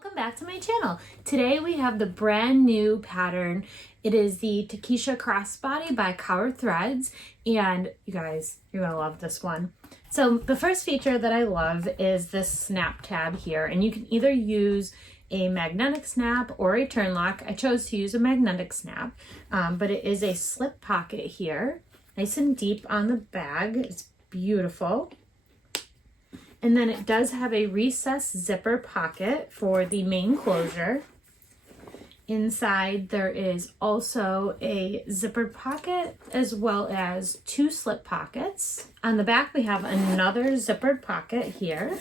Welcome back to my channel. Today we have the brand new pattern. It is the Takisha crossbody by Kaur threads, and you guys, you're gonna love this one. So the first feature that I love is this snap tab here, and you can either use a magnetic snap or a turn lock. I chose to use a magnetic snap, but it is a slip pocket here, nice and deep on the bag. It's beautiful. And then it does have a recessed zipper pocket for the main closure. Inside there is also a zippered pocket as well as two slip pockets. On the back we have another zippered pocket here.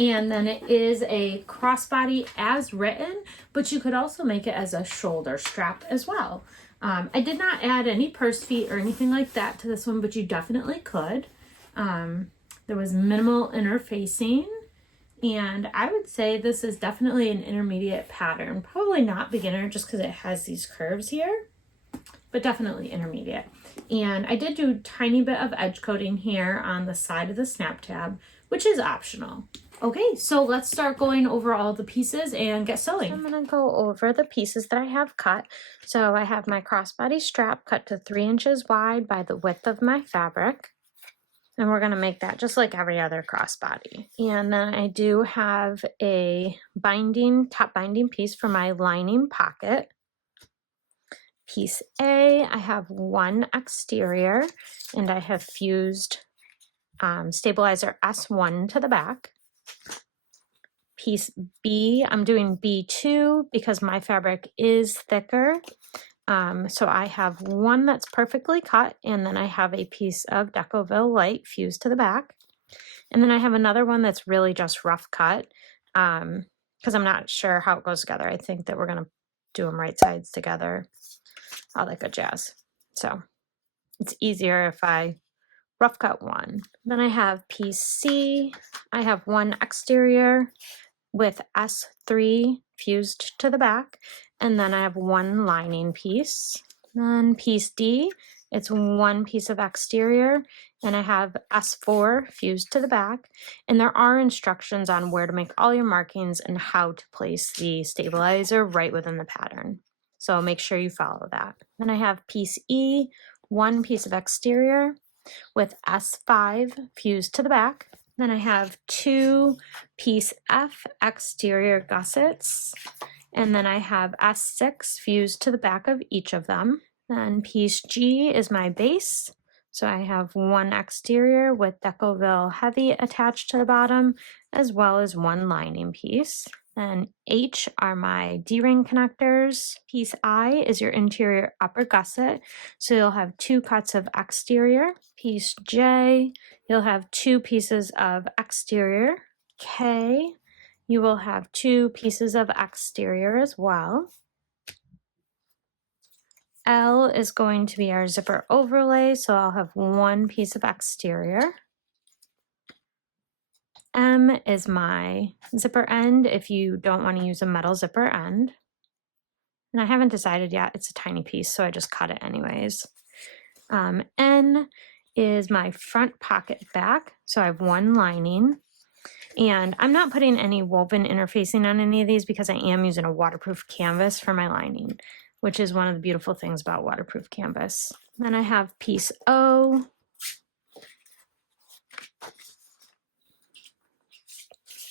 And then it is a crossbody as written, but you could also make it as a shoulder strap as well. I did not add any purse feet or anything like that to this one, but you definitely could. There was minimal interfacing, and I would say this is definitely an intermediate pattern. Probably not beginner just because it has these curves here, but definitely intermediate. And I did do a tiny bit of edge coating here on the side of the snap tab, which is optional. Okay, so let's start going over all the pieces and get sewing. I'm gonna go over the pieces that I have cut. So I have my crossbody strap cut to 3 inches wide by the width of my fabric. And we're going to make that just like every other crossbody. And then I do have a top binding piece for my lining pocket. Piece A, I have one exterior, and I have fused stabilizer S1 to the back. Piece B, I'm doing B2 because my fabric is thicker. So I have one that's perfectly cut, and then I have a piece of Decoville Light fused to the back. And then I have another one that's really just rough cut, because I'm not sure how it goes together. I think that we're going to do them right sides together, all that good jazz. So it's easier if I rough cut one. Then I have piece C. I have one exterior with S3 fused to the back, and then I have one lining piece. Then piece D, it's one piece of exterior, and I have S4 fused to the back, and there are instructions on where to make all your markings and how to place the stabilizer right within the pattern. So make sure you follow that. Then I have piece E, one piece of exterior with S5 fused to the back. Then I have two piece F exterior gussets, and then I have S6 fused to the back of each of them. Then piece G is my base. So I have one exterior with Decoville Heavy attached to the bottom, as well as one lining piece. Then H are my D-ring connectors. Piece I is your interior upper gusset. So you'll have two cuts of exterior. Piece J, you'll have two pieces of exterior. K, you will have two pieces of exterior as well. L is going to be our zipper overlay, so I'll have one piece of exterior. M is my zipper end if you don't want to use a metal zipper end. And I haven't decided yet, it's a tiny piece, so I just cut it anyways. N is my front pocket back, so I have one lining. And I'm not putting any woven interfacing on any of these because I am using a waterproof canvas for my lining, which is one of the beautiful things about waterproof canvas. Then I have piece O.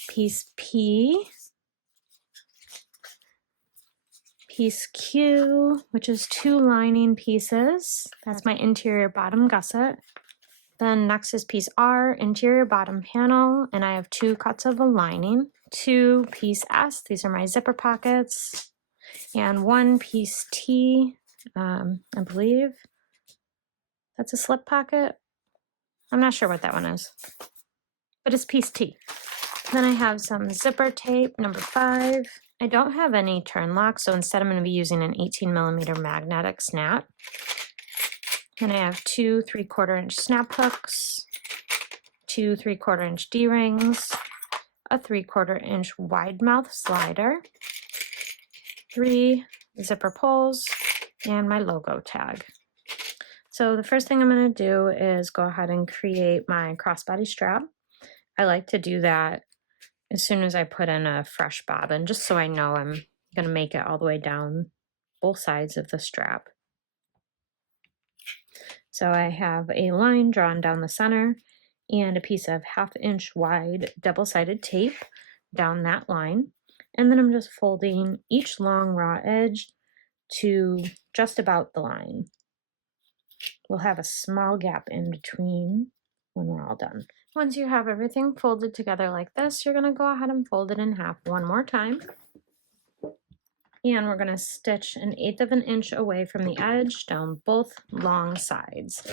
Piece P. Piece Q, which is two lining pieces. That's my interior bottom gusset. Then next is piece R, interior bottom panel, and I have two cuts of a lining. Two piece S, these are my zipper pockets, and one piece T, I believe that's a slip pocket. I'm not sure what that one is, but it's piece T. Then I have some zipper tape, number 5. I don't have any turn locks, so instead I'm going to be using an 18mm magnetic snap. Then I have two 3/4 inch snap hooks, two 3/4 inch D-rings, a 3/4 inch wide mouth slider, 3 zipper pulls, and my logo tag. So the first thing I'm going to do is go ahead and create my crossbody strap. I like to do that as soon as I put in a fresh bobbin, just so I know I'm going to make it all the way down both sides of the strap. So I have a line drawn down the center and a piece of 1/2 inch wide double-sided tape down that line. And then I'm just folding each long raw edge to just about the line. We'll have a small gap in between when we're all done. Once you have everything folded together like this, you're going to go ahead and fold it in half one more time. And we're going to stitch 1/8 of an inch away from the edge down both long sides.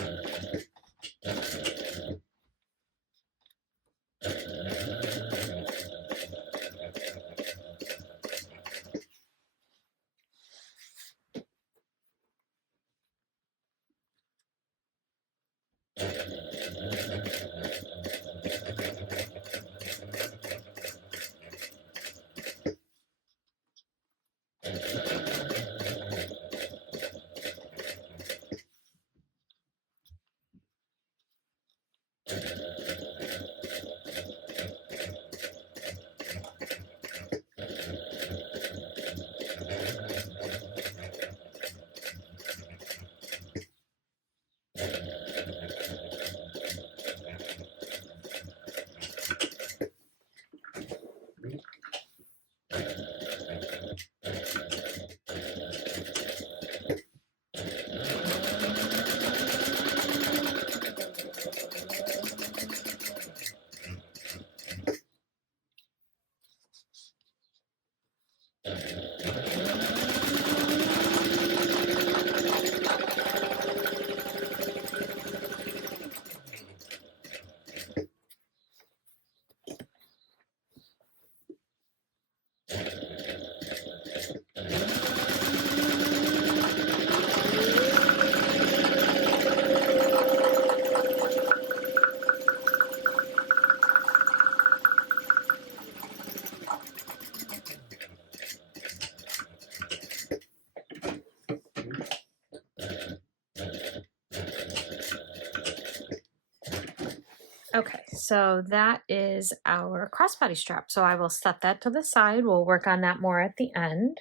Okay, so that is our crossbody strap. So I will set that to the side. We'll work on that more at the end.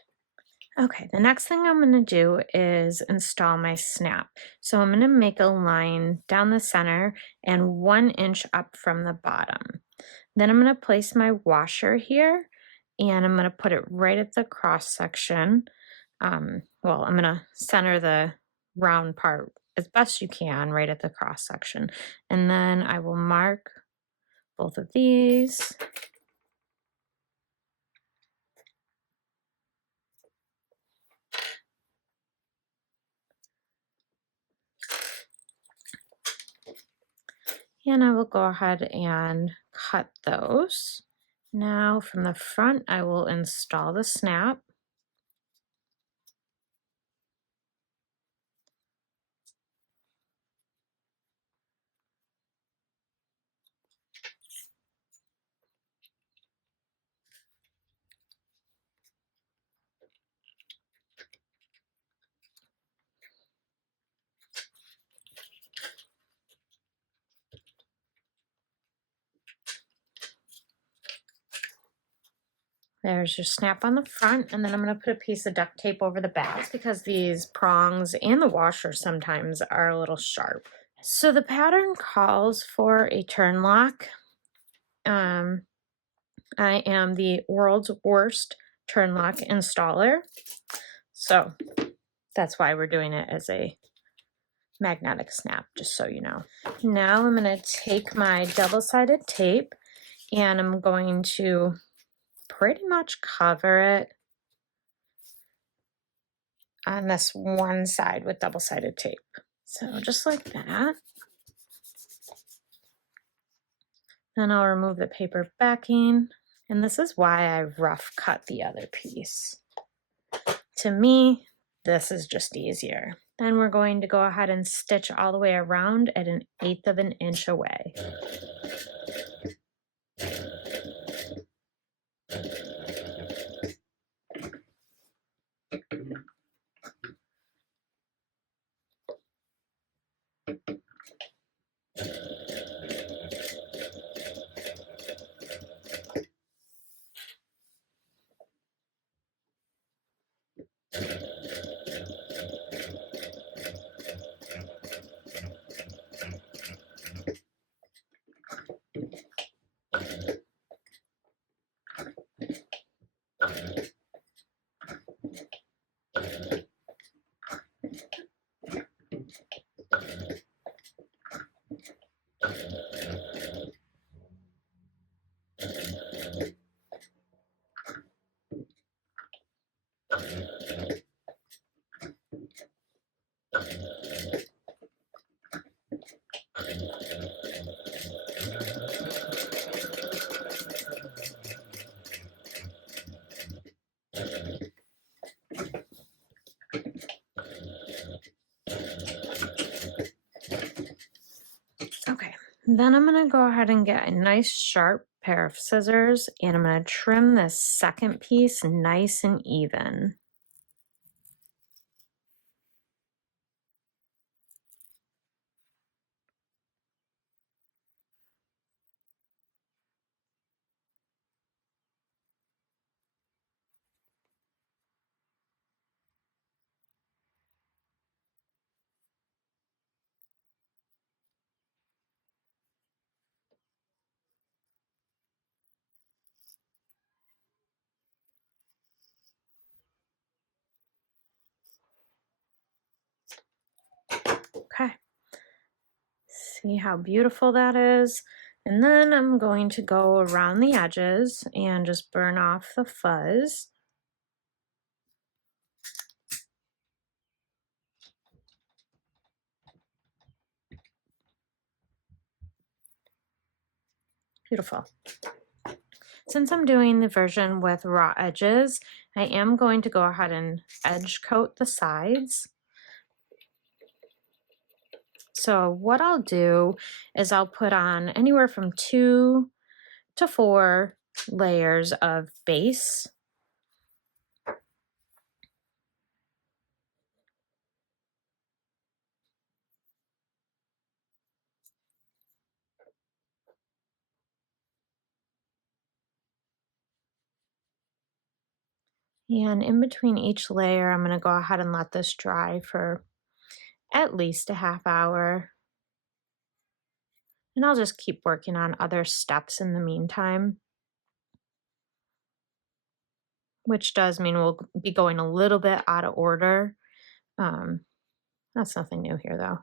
Okay, the next thing I'm going to do is install my snap. So I'm going to make a line down the center and 1 inch up from the bottom. Then I'm going to place my washer here and I'm going to put it right at the cross section. Well, I'm going to center the round part as best you can right at the cross section. And then I will mark both of these. And I will go ahead and cut those. Now from the front, I will install the snap. There's your snap on the front, and then I'm going to put a piece of duct tape over the back because these prongs and the washer sometimes are a little sharp. So the pattern calls for a turn lock. I am the world's worst turn lock installer, so that's why we're doing it as a magnetic snap, just so you know. Now I'm going to take my double-sided tape and I'm going to pretty much cover it on this one side with double-sided tape. So just like that. Then I'll remove the paper backing, and this is why I rough cut the other piece. To me, this is just easier. Then we're going to go ahead and stitch all the way around at 1/8 of an inch away. Then I'm going to go ahead and get a nice sharp pair of scissors, and I'm going to trim this second piece nice and even. Okay. See how beautiful that is? And then I'm going to go around the edges and just burn off the fuzz. Beautiful. Since I'm doing the version with raw edges, I am going to go ahead and edge coat the sides. So what I'll do is I'll put on anywhere from 2 to 4 layers of base. And in between each layer, I'm going to go ahead and let this dry for at least a half hour. And I'll just keep working on other steps in the meantime, which does mean we'll be going a little bit out of order. That's nothing new here though.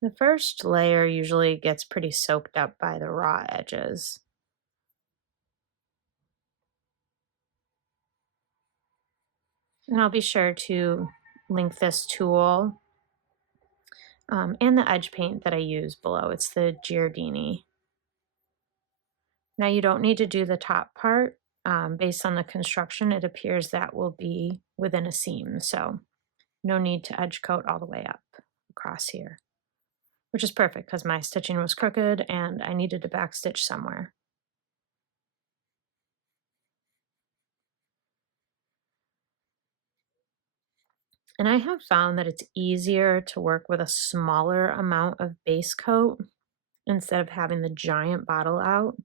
The first layer usually gets pretty soaked up by the raw edges. And I'll be sure to link this tool and the edge paint that I use below. It's the Giardini. Now you don't need to do the top part. Based on the construction, it appears that will be within a seam. So no need to edge coat all the way up across here, which is perfect because my stitching was crooked and I needed to back stitch somewhere. And I have found that it's easier to work with a smaller amount of base coat instead of having the giant bottle out.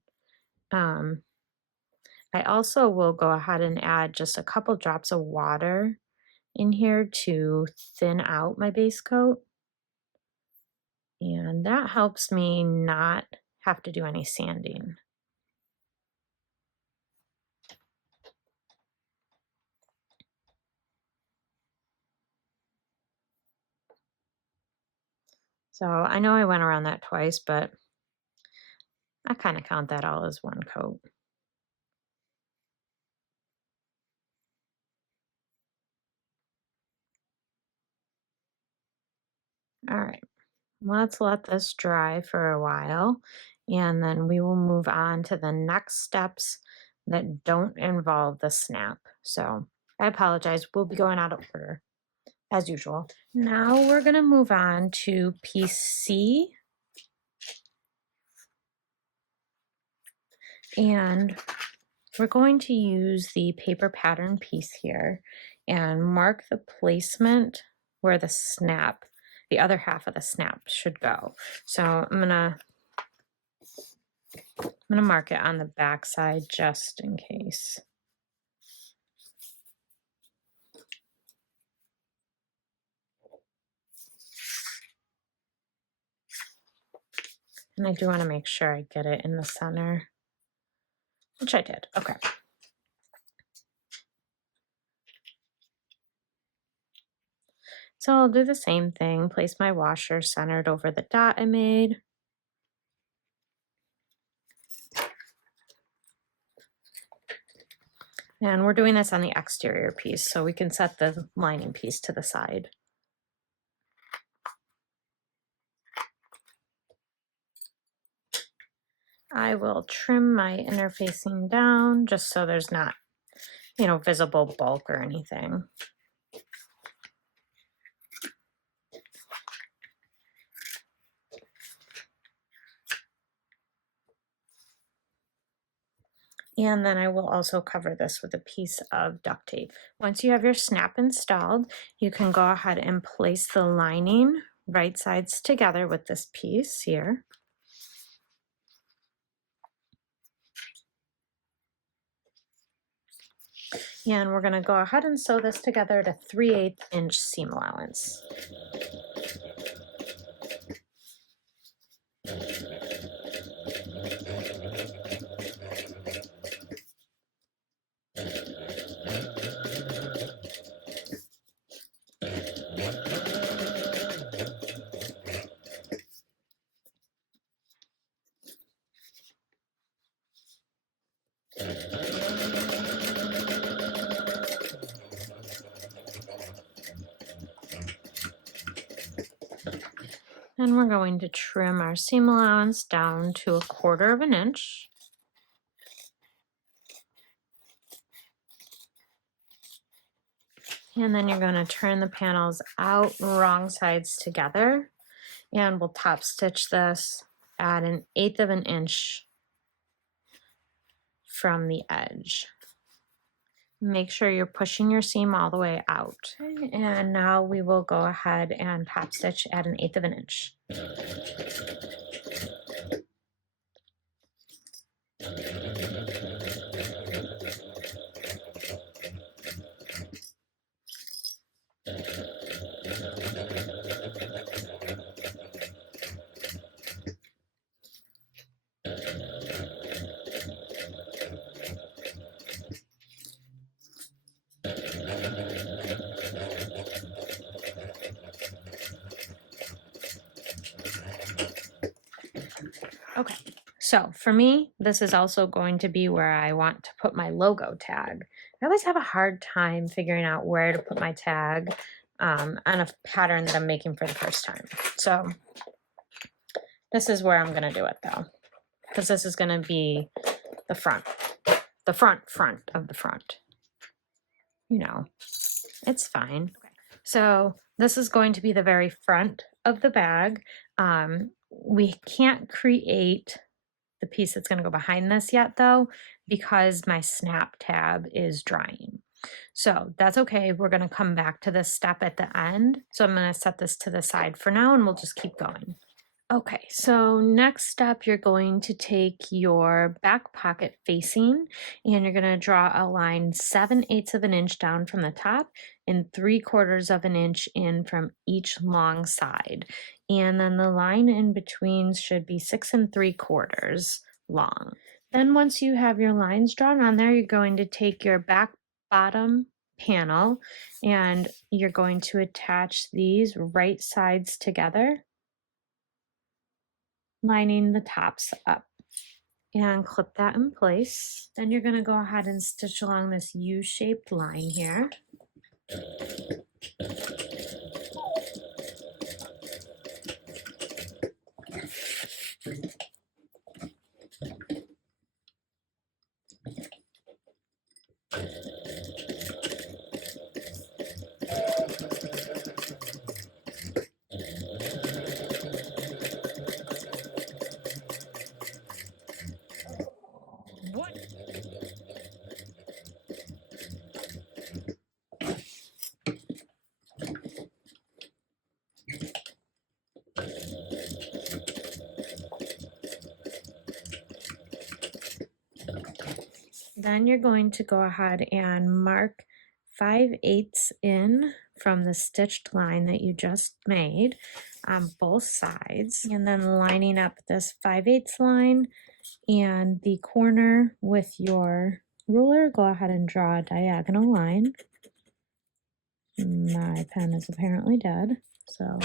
I also will go ahead and add just a couple drops of water in here to thin out my base coat. And that helps me not have to do any sanding. So I know I went around that twice, but I kind of count that all as one coat. All right, let's let this dry for a while, and then we will move on to the next steps that don't involve the snap. So I apologize, we'll be going out of order as usual. Now we're going to move on to piece C. And we're going to use the paper pattern piece here and mark the placement where the snap, the other half of the snap should go. So I'm gonna mark it on the back side just in case. And I do want to make sure I get it in the center, which I did. Okay. So I'll do the same thing, place my washer centered over the dot I made. And we're doing this on the exterior piece, so we can set the lining piece to the side. I will trim my interfacing down just so there's not, visible bulk or anything. And then I will also cover this with a piece of duct tape. Once you have your snap installed, you can go ahead and place the lining right sides together with this piece here. And we're going to go ahead and sew this together at a 3/8 inch seam allowance. And we're going to trim our seam allowance down to 1/4 inch. And then you're going to turn the panels out wrong sides together, and we'll top stitch this at 1/8 inch from the edge. Make sure you're pushing your seam all the way out. Okay, and now we will go ahead and top stitch at 1/8 inch. Okay, so for me, this is also going to be where I want to put my logo tag. I always have a hard time figuring out where to put my tag on a pattern that I'm making for the first time. So this is where I'm going to do it though, because this is going to be the front of the front. You know, it's fine. Okay. So this is going to be the very front of the bag. We can't create the piece that's going to go behind this yet though, because my snap tab is drying. So that's okay. We're going to come back to this step at the end. So I'm going to set this to the side for now and we'll just keep going. Okay, so next step, you're going to take your back pocket facing and you're going to draw a line 7/8 inch down from the top and 3/4 inch in from each long side. And then the line in between should be 6 3/4 long. Then once you have your lines drawn on there, you're going to take your back bottom panel and you're going to attach these right sides together, lining the tops up, and clip that in place. Then you're going to go ahead and stitch along this U-shaped line here. Then you're going to go ahead and mark 5/8 in from the stitched line that you just made on both sides, and then lining up this 5/8 line and the corner with your ruler, go ahead and draw a diagonal line. My pen is apparently dead, so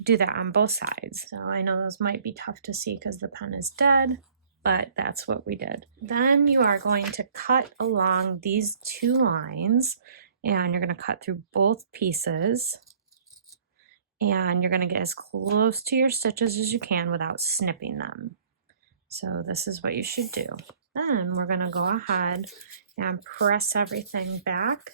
do that on both sides. So I know those might be tough to see because the pen is dead, but that's what we did. Then you are going to cut along these two lines and you're going to cut through both pieces and you're going to get as close to your stitches as you can without snipping them. So this is what you should do. Then we're going to go ahead and press everything back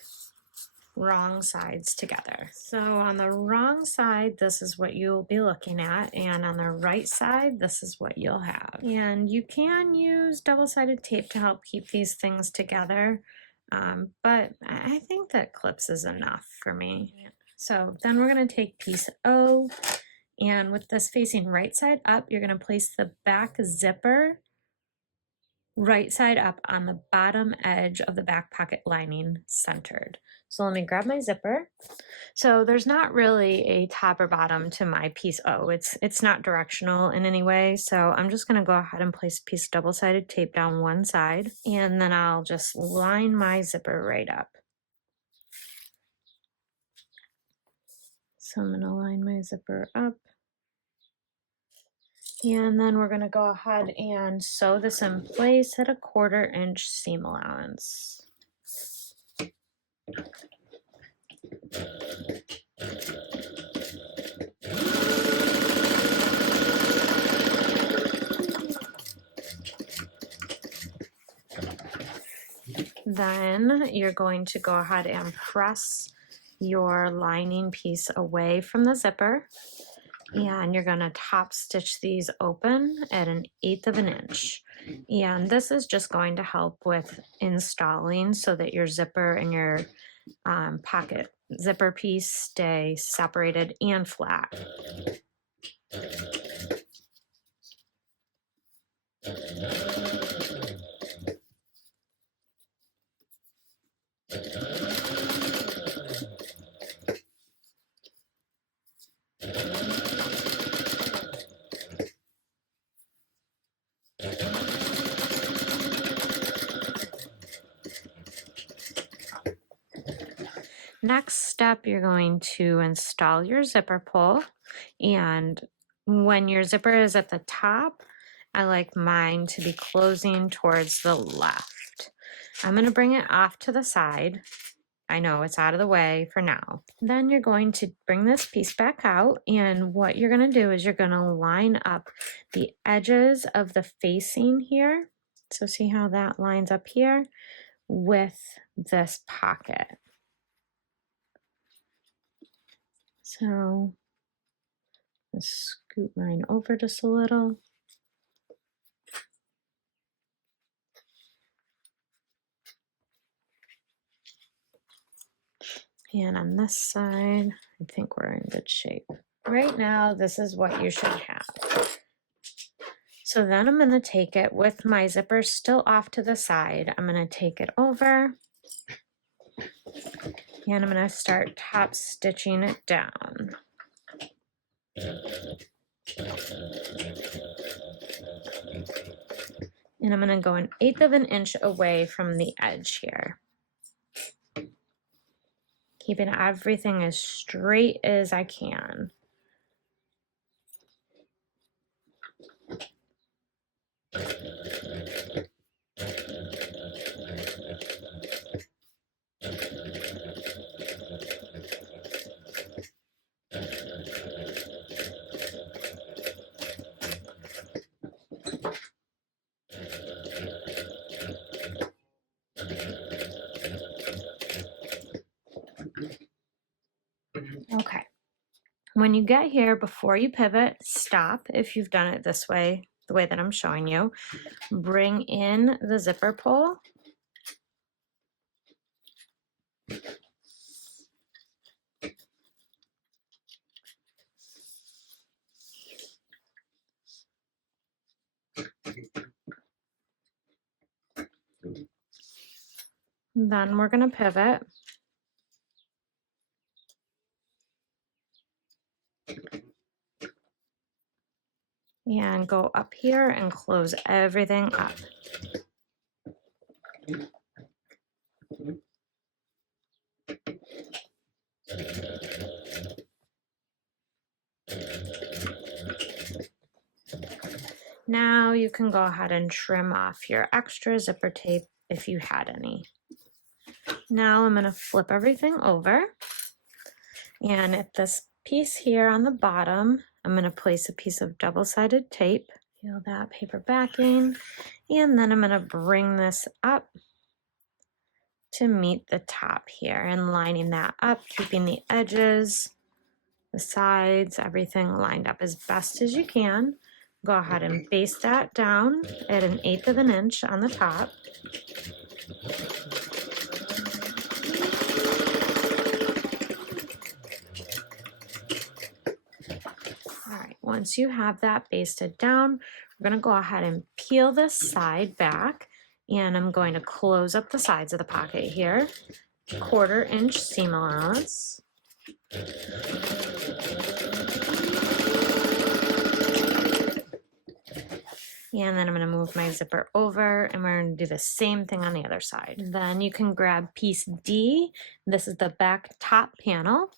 wrong sides together. So on the wrong side, this is what you'll be looking at, and on the right side, this is what you'll have. And you can use double-sided tape to help keep these things together, but I think that clips is enough for me. So then we're going to take piece O, and with this facing right side up, you're going to place the back zipper right side up on the bottom edge of the back pocket lining centered. So let me grab my zipper. So there's not really a top or bottom to my piece O. It's not directional in any way. So I'm just going to go ahead and place a piece of double-sided tape down one side, and then I'll just line my zipper right up. So I'm going to line my zipper up. And then we're going to go ahead and sew this in place at a 1/4 inch seam allowance. Then you're going to go ahead and press your lining piece away from the zipper, and you're going to top stitch these open at 1/8 of an inch. And this is just going to help with installing so that your zipper and your pocket zipper piece stay separated and flat. Next step, you're going to install your zipper pull, and when your zipper is at the top, I like mine to be closing towards the left. I'm going to bring it off to the side. I know it's out of the way for now. Then you're going to bring this piece back out, and what you're going to do is you're going to line up the edges of the facing here. So see how that lines up here with this pocket. So let's scoot mine over just a little. And on this side, I think we're in good shape. Right now, this is what you should have. So then I'm going to take it with my zipper still off to the side. I'm going to take it over, and I'm going to start top stitching it down. And I'm going to go 1/8 of an inch away from the edge here, keeping everything as straight as I can. Okay. When you get here, before you pivot, stop if you've done it this way, the way that I'm showing you. Bring in the zipper pull. Then we're going to pivot. And go up here and close everything up. Now you can go ahead and trim off your extra zipper tape if you had any. Now I'm going to flip everything over, and at this piece here on the bottom, I'm going to place a piece of double-sided tape, peel that paper backing, and then I'm going to bring this up to meet the top here and lining that up, keeping the edges, the sides, everything lined up as best as you can. Go ahead and baste that down at 1/8 of an inch on the top. All right, once you have that basted down, we're going to go ahead and peel this side back, and I'm going to close up the sides of the pocket here. 1/4 inch seam allowance. And then I'm going to move my zipper over, and we're going to do the same thing on the other side. Then you can grab piece D. This is the back top panel,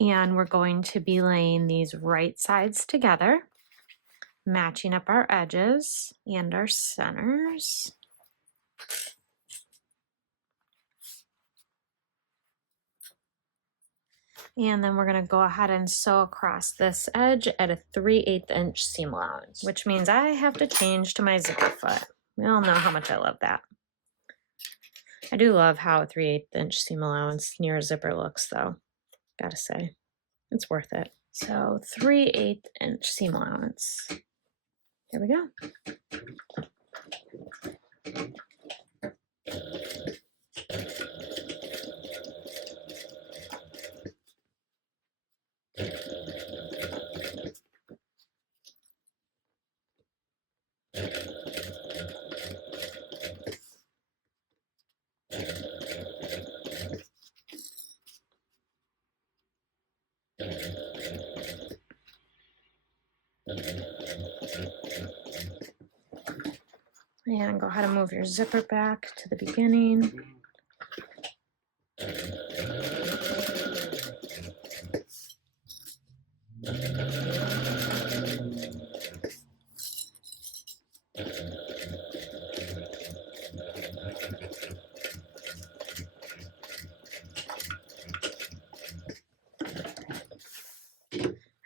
and we're going to be laying these right sides together, matching up our edges and our centers. And then we're going to go ahead and sew across this edge at a 3/8 inch seam allowance, which means I have to change to my zipper foot. We all know how much I love that. I do love how a 3/8 inch seam allowance near a zipper looks, though. Gotta say, it's worth it. So 3/8 inch seam allowance. There we go. And go ahead and move your zipper back to the beginning.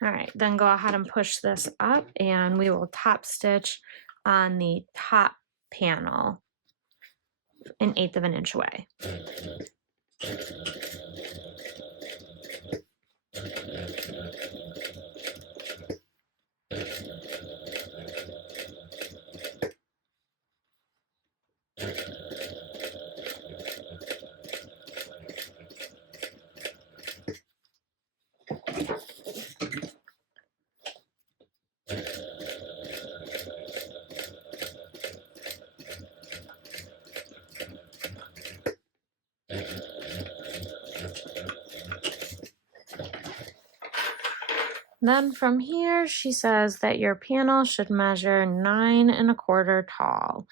All right, then go ahead and push this up, and we will top stitch on the top panel 1/8 of an inch away. Then from here, she says that your panel should measure 9 1/4 tall.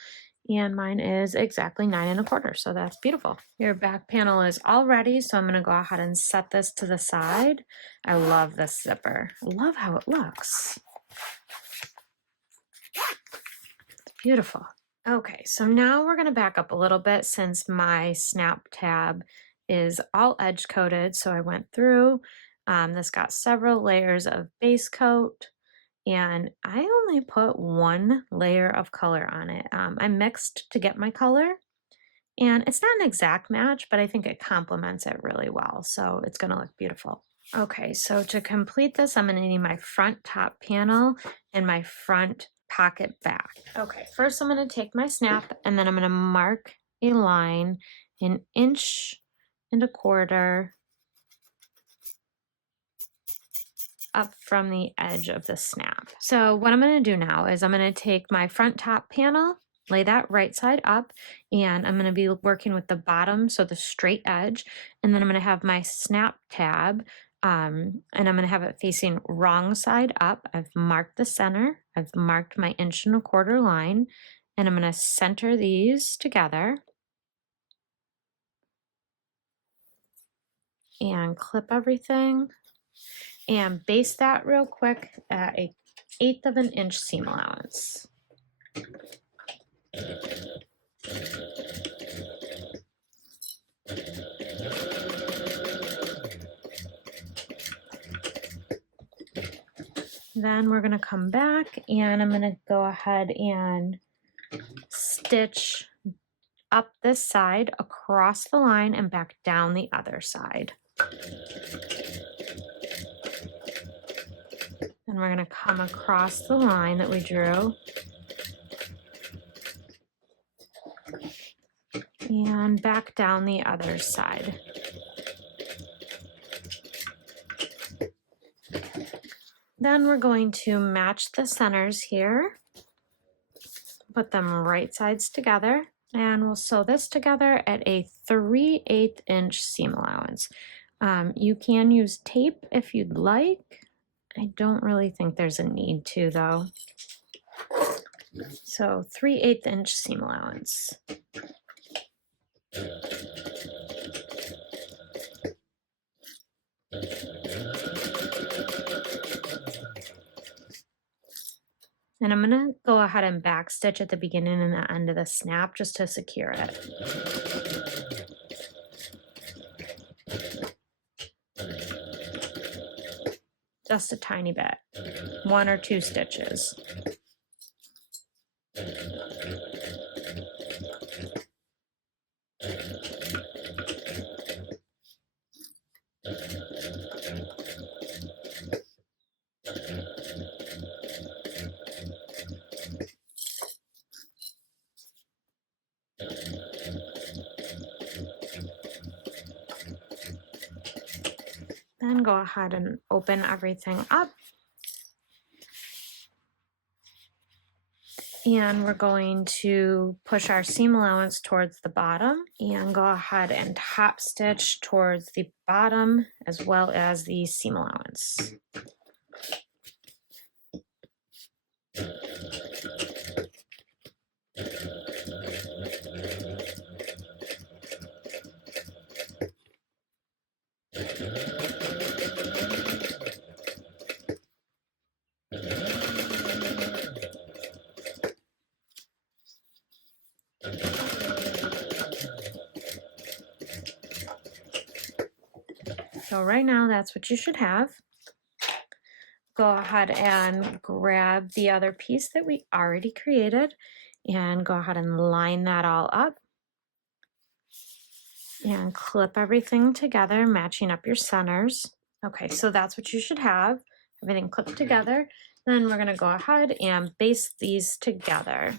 And mine is exactly 9 1/4, so that's beautiful. Your back panel is all ready, so I'm gonna go ahead and set this to the side. I love this zipper. I love how it looks. It's beautiful. Okay, so now we're gonna back up a little bit since my snap tab is all edge coated. So I went through, this got several layers of base coat, and I only put 1 layer of color on it. I mixed to get my color, and it's not an exact match, but I think it complements it really well. So it's gonna look beautiful. Okay, so to complete this, I'm gonna need my front top panel and my front pocket back. Okay, first I'm gonna take my snap, and then I'm gonna mark a line 1 1/4 inches up from the edge of the snap. So what I'm going to do now is I'm going to take my front top panel, lay that right side up, and I'm going to be working with the bottom, so the straight edge, and then I'm going to have my snap tab, and I'm going to have it facing wrong side up. I've marked the center, I've marked my 1 1/4 inch line, and I'm going to center these together and clip everything. And baste that real quick at a 1/8 of an inch seam allowance. Then we're going to come back, and I'm going to go ahead and stitch up this side, across the line, and back down the other side. And we're going to come across the line that we drew. And back down the other side. Then we're going to match the centers here. Put them right sides together. And we'll sew this together at a 3/8 inch seam allowance. You can use tape if you'd like. I don't really think there's a need to though. So 3/8 inch seam allowance. And I'm gonna go ahead and backstitch at the beginning and the end of the snap just to secure it. Just a tiny bit, 1 or 2 stitches. Then go ahead and open everything up. And we're going to push our seam allowance towards the bottom and go ahead and top stitch towards the bottom as well as the seam allowance. So right now that's what you should have. Go ahead and grab the other piece that we already created and go ahead and line that all up and clip everything together, matching up your centers. Okay, so that's what you should have, everything clipped together. Then we're gonna go ahead and baste these together.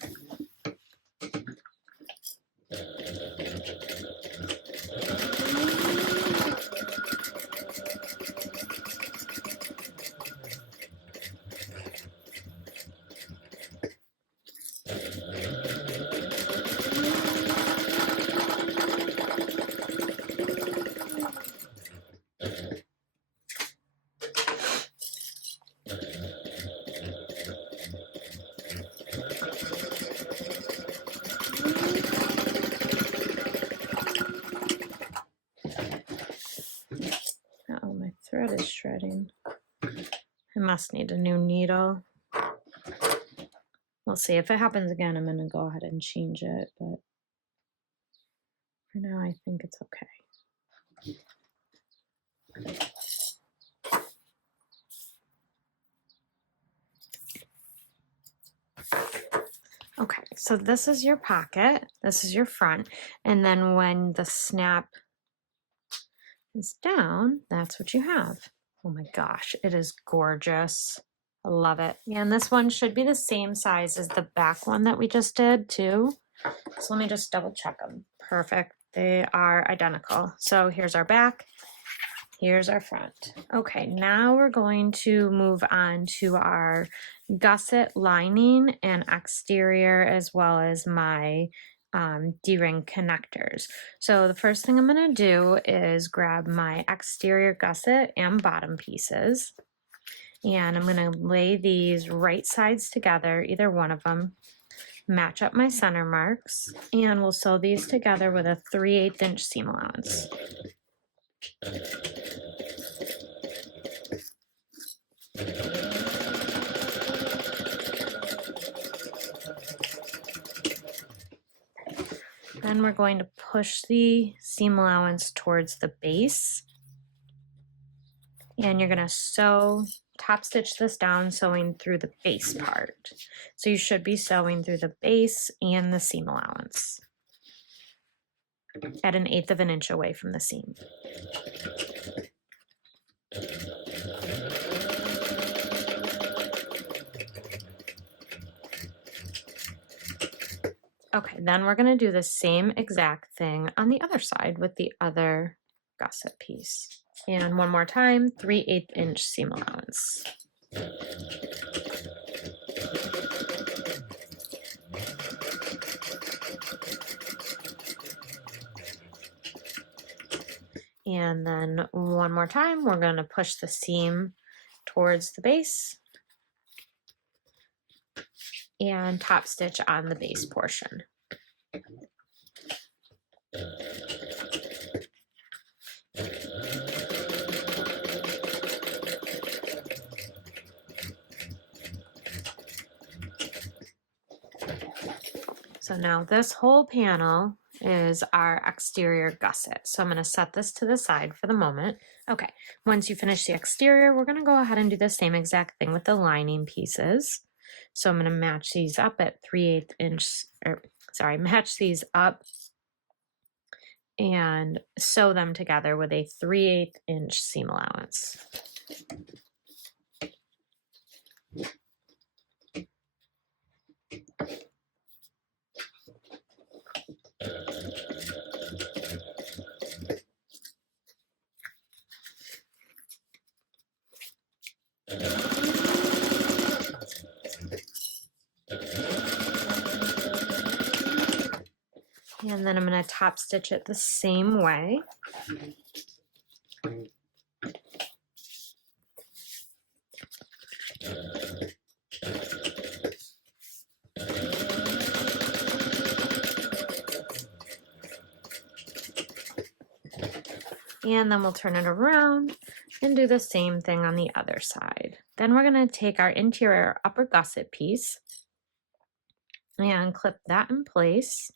Uh-oh, my thread is shredding. I must need a new needle. We'll see. If it happens again, I'm going to go ahead and change it, but for now I think it's okay. Okay, so this is your pocket, this is your front, and then when the snap is down, that's what you have. Oh my gosh, it is gorgeous. I love it. And this one should be the same size as the back one that we just did too. So let me just double check them. Perfect, they are identical. So here's our back, here's our front. Okay, now we're going to move on to our gusset lining and exterior as well as my D-ring connectors. So the first thing I'm going to do is grab my exterior gusset and bottom pieces, and I'm going to lay these right sides together, either one of them, match up my center marks, and we'll sew these together with a 3/8 inch seam allowance. Then we're going to push the seam allowance towards the base, and you're going to sew, top stitch this down, sewing through the base part. So you should be sewing through the base and the seam allowance. at 1/8 of an inch away from the seam. Okay, then we're going to do the same exact thing on the other side with the other gusset piece. And one more time, 3/8 inch seam allowance. And then one more time, we're going to push the seam towards the base and top stitch on the base portion. So now this whole panel is our exterior gusset. So I'm going to set this to the side for the moment. Okay, once you finish the exterior, we're going to go ahead and do the same exact thing with the lining pieces. So I'm going to match these up at 3/8 inch, match these up and sew them together with a 3/8 inch seam allowance. And then I'm going to top stitch it the same way. And then we'll turn it around and do the same thing on the other side. Then we're going to take our interior upper gusset piece and clip that in place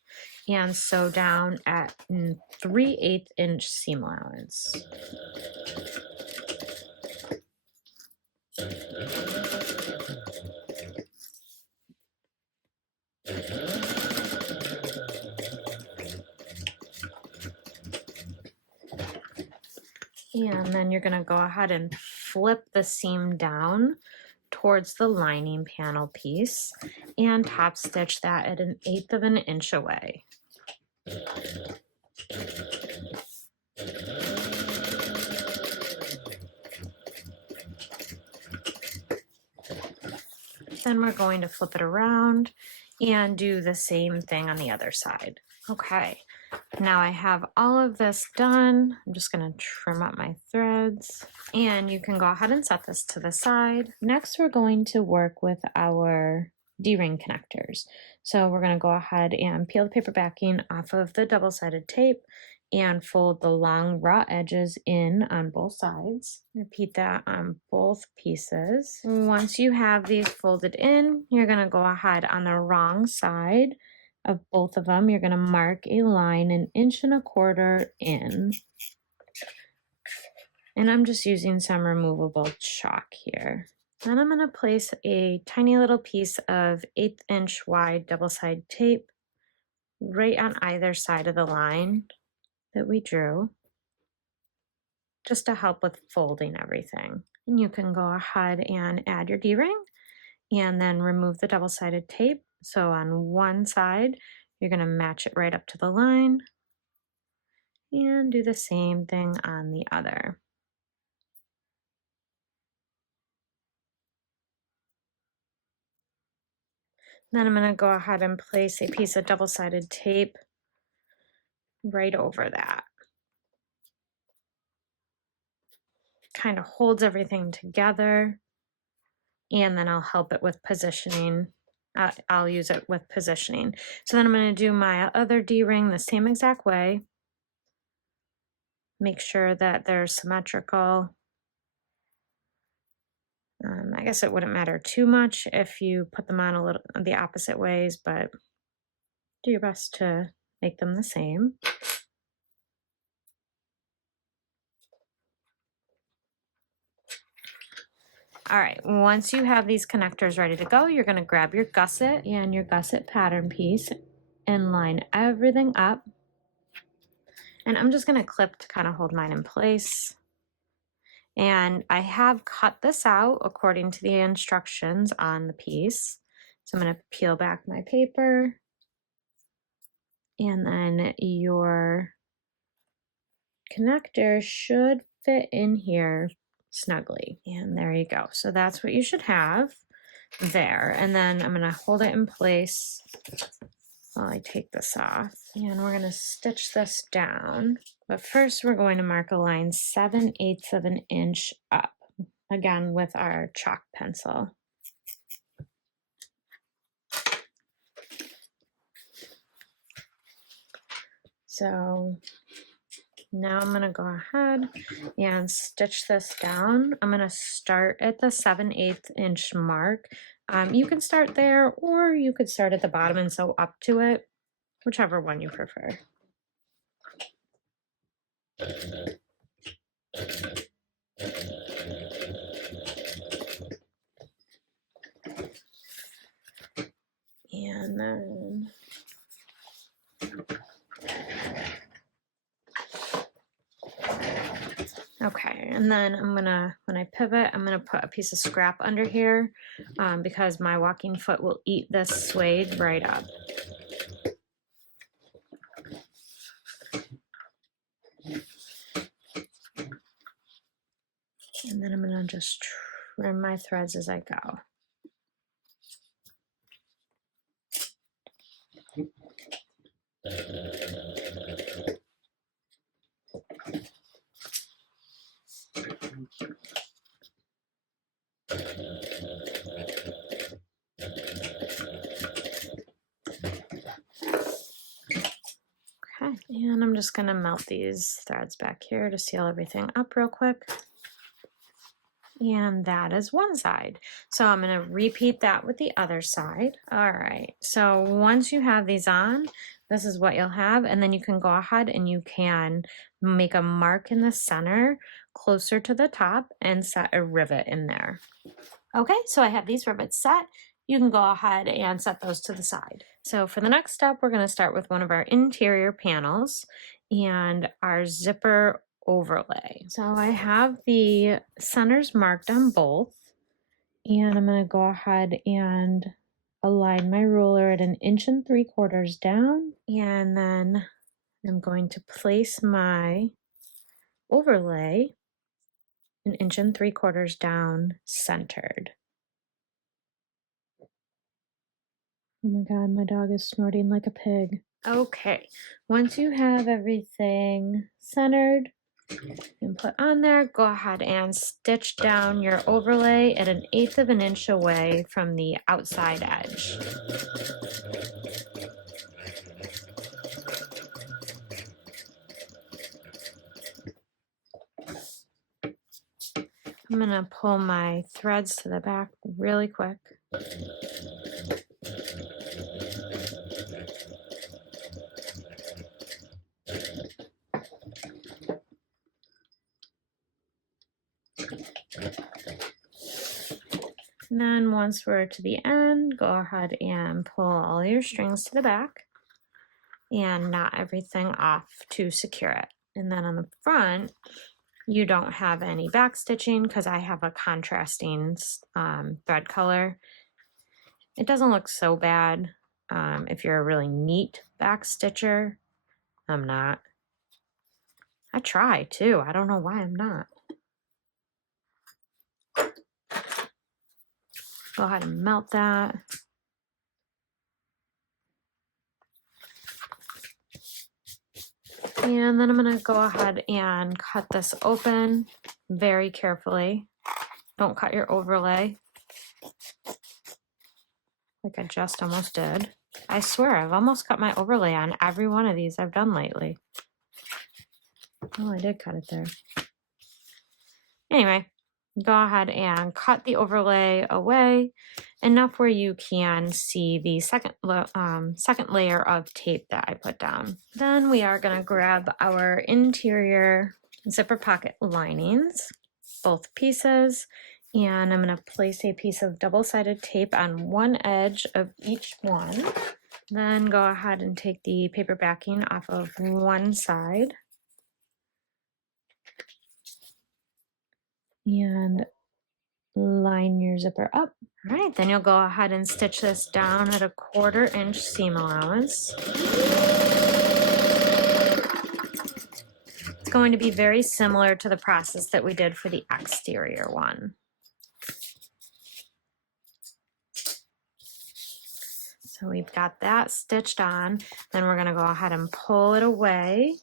and sew down at 3/8 inch seam allowance. And then you're going to go ahead and flip the seam down towards the lining panel piece and top stitch that at 1/8 of an inch away. Then we're going to flip it around and do the same thing on the other side. Okay, now I have all of this done. I'm just going to trim up my threads and you can go ahead and set this to the side. Next, we're going to work with our D-ring connectors. So we're going to go ahead and peel the paper backing off of the double-sided tape and fold the long raw edges in on both sides. Repeat that on both pieces. Once you have these folded in, you're going to go ahead on the wrong side of both of them. You're going to mark a line 1.25 inches in. And I'm just using some removable chalk here. Then I'm going to place a tiny little piece of 1/8 inch wide double-sided tape right on either side of the line that we drew, just to help with folding everything. And you can go ahead and add your D-ring and then remove the double-sided tape. So on one side, you're going to match it right up to the line and do the same thing on the other. Then I'm going to go ahead and place a piece of double-sided tape right over that. Kind of holds everything together, and then I'll help it with positioning. I'll use it with positioning. So then I'm going to do my other D-ring the same exact way. Make sure that they're symmetrical. I guess it wouldn't matter too much if you put them on a little the opposite ways, but do your best to make them the same. All right, once you have these connectors ready to go, you're going to grab your gusset and your gusset pattern piece and line everything up And I'm just going to clip to kind of hold mine in place. And I have cut this out according to the instructions on the piece. So I'm going to peel back my paper. And then your connector should fit in here snugly. And there you go. So that's what you should have there. And then I'm going to hold it in place while I take this off. And we're going to stitch this down. But first we're going to mark a line 7/8 of an inch up, again with our chalk pencil. So now I'm going to go ahead and stitch this down. I'm going to start at the 7/8 inch mark. You can start there, or you could start at the bottom and sew up to it, whichever one you prefer. And then okay, and then I'm gonna, when I pivot, I'm gonna put a piece of scrap under here because my walking foot will eat this suede right up. And then I'm gonna just trim my threads as I go. Okay, and I'm just gonna melt these threads back here to seal everything up real quick. And that is one side. So I'm going to repeat that with the other side. All right. So once you have these on, this is what you'll have. And then you can go ahead and you can make a mark in the center closer to the top and set a rivet in there. Okay, so I have these rivets set. You can go ahead and set those to the side. So for the next step, we're going to start with one of our interior panels and our zipper overlay. So I have the centers marked on both, and I'm going to go ahead and align my ruler at 1 3/4 inches down, and then I'm going to place my overlay 1 3/4 inches down centered. Oh my god, my dog is snorting like a pig. Okay, once you have everything centered and put on there, go ahead and stitch down your overlay at 1/8 of an inch away from the outside edge. I'm going to pull my threads to the back really quick. And then once we're to the end, go ahead and pull all your strings to the back and knot everything off to secure it. And then on the front, you don't have any back stitching because I have a contrasting thread color. It doesn't look so bad if you're a really neat back stitcher. I'm not. I try too. I don't know why I'm not. Go ahead and melt that. And then I'm going to go ahead and cut this open very carefully. Don't cut your overlay like I just almost did. I swear I've almost cut my overlay on every one of these I've done lately. Oh, I did cut it there. Anyway, go ahead and cut the overlay away enough where you can see the second layer of tape that I put down. Then we are going to grab our interior zipper pocket linings, both pieces, and I'm going to place a piece of double-sided tape on one edge of each one. Then go ahead and take the paper backing off of one side and line your zipper up. All right, then you'll go ahead and stitch this down at a 1/4 inch seam allowance. It's going to be very similar to the process that we did for the exterior one. So we've got that stitched on. Then we're going to go ahead and pull it away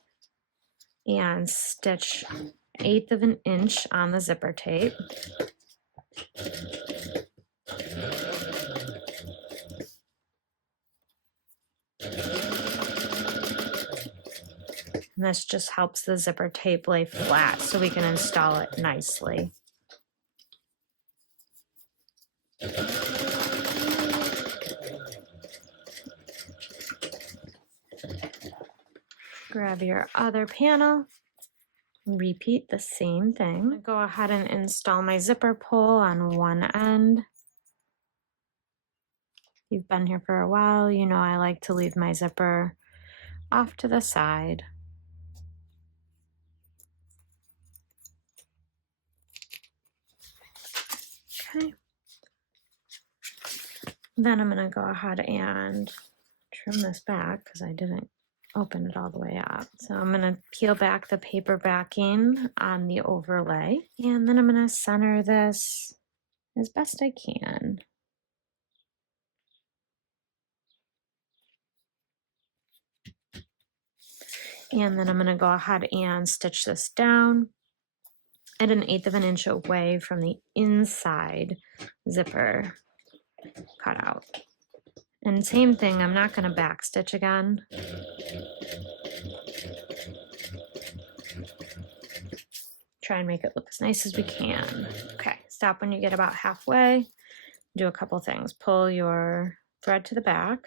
and stitch 1/8 of an inch on the zipper tape. And this just helps the zipper tape lay flat so we can install it nicely. Grab your other panel, repeat the same thing. Go ahead and install my zipper pull on one end. If you've been here for a while, you know I like to leave my zipper off to the side. Okay. Then I'm going to go ahead and trim this back because I didn't open it all the way up. So I'm going to peel back the paper backing on the overlay, and then I'm going to center this as best I can. And then I'm going to go ahead and stitch this down at 1/8 of an inch away from the inside zipper cutout. And same thing, I'm not going to back stitch again. Try and make it look as nice as we can. Okay, stop when you get about halfway. Do a couple things. Pull your thread to the back.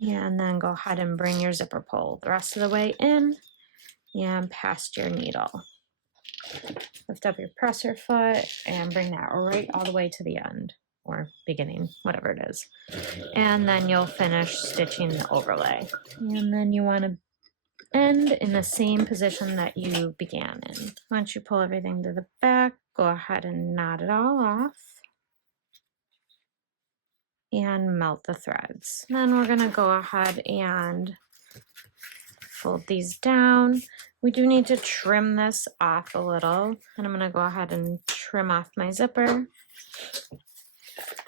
And then go ahead and bring your zipper pull the rest of the way in and past your needle. Lift up your presser foot and bring that right all the way to the end or beginning, whatever it is. And then you'll finish stitching the overlay. And then you want to end in the same position that you began in. Once you pull everything to the back, go ahead and knot it all off and melt the threads. Then we're going to go ahead and fold these down. We do need to trim this off a little, and I'm going to go ahead and trim off my zipper.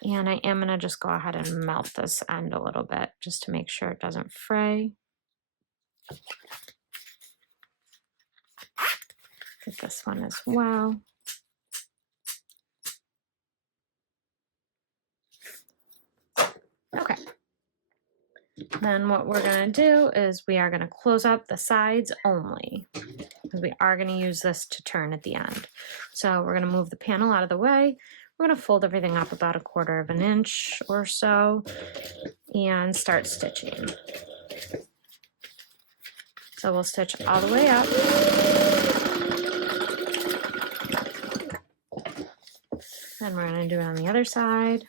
And I am going to just go ahead and melt this end a little bit just to make sure it doesn't fray. Get this one as well. Okay. Then what we're going to do is we are going to close up the sides only, because we are going to use this to turn at the end. So we're going to move the panel out of the way. We're going to fold everything up about 1/4 of an inch or so and start stitching. So we'll stitch all the way up. Then we're going to do it on the other side.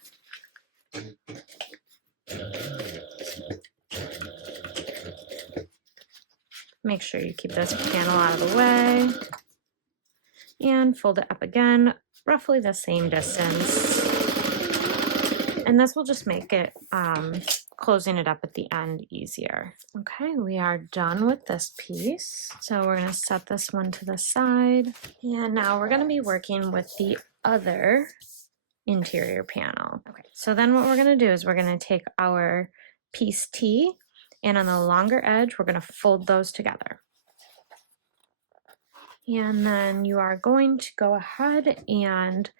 Make sure you keep this panel out of the way and fold it up again, roughly the same distance. And this will just make it closing it up at the end easier. Okay, we are done with this piece. So we're going to set this one to the side. And now we're going to be working with the other interior panel. Okay, so then what we're going to do is we're going to take our piece T, and on the longer edge, we're going to fold those together. And then you are going to go ahead and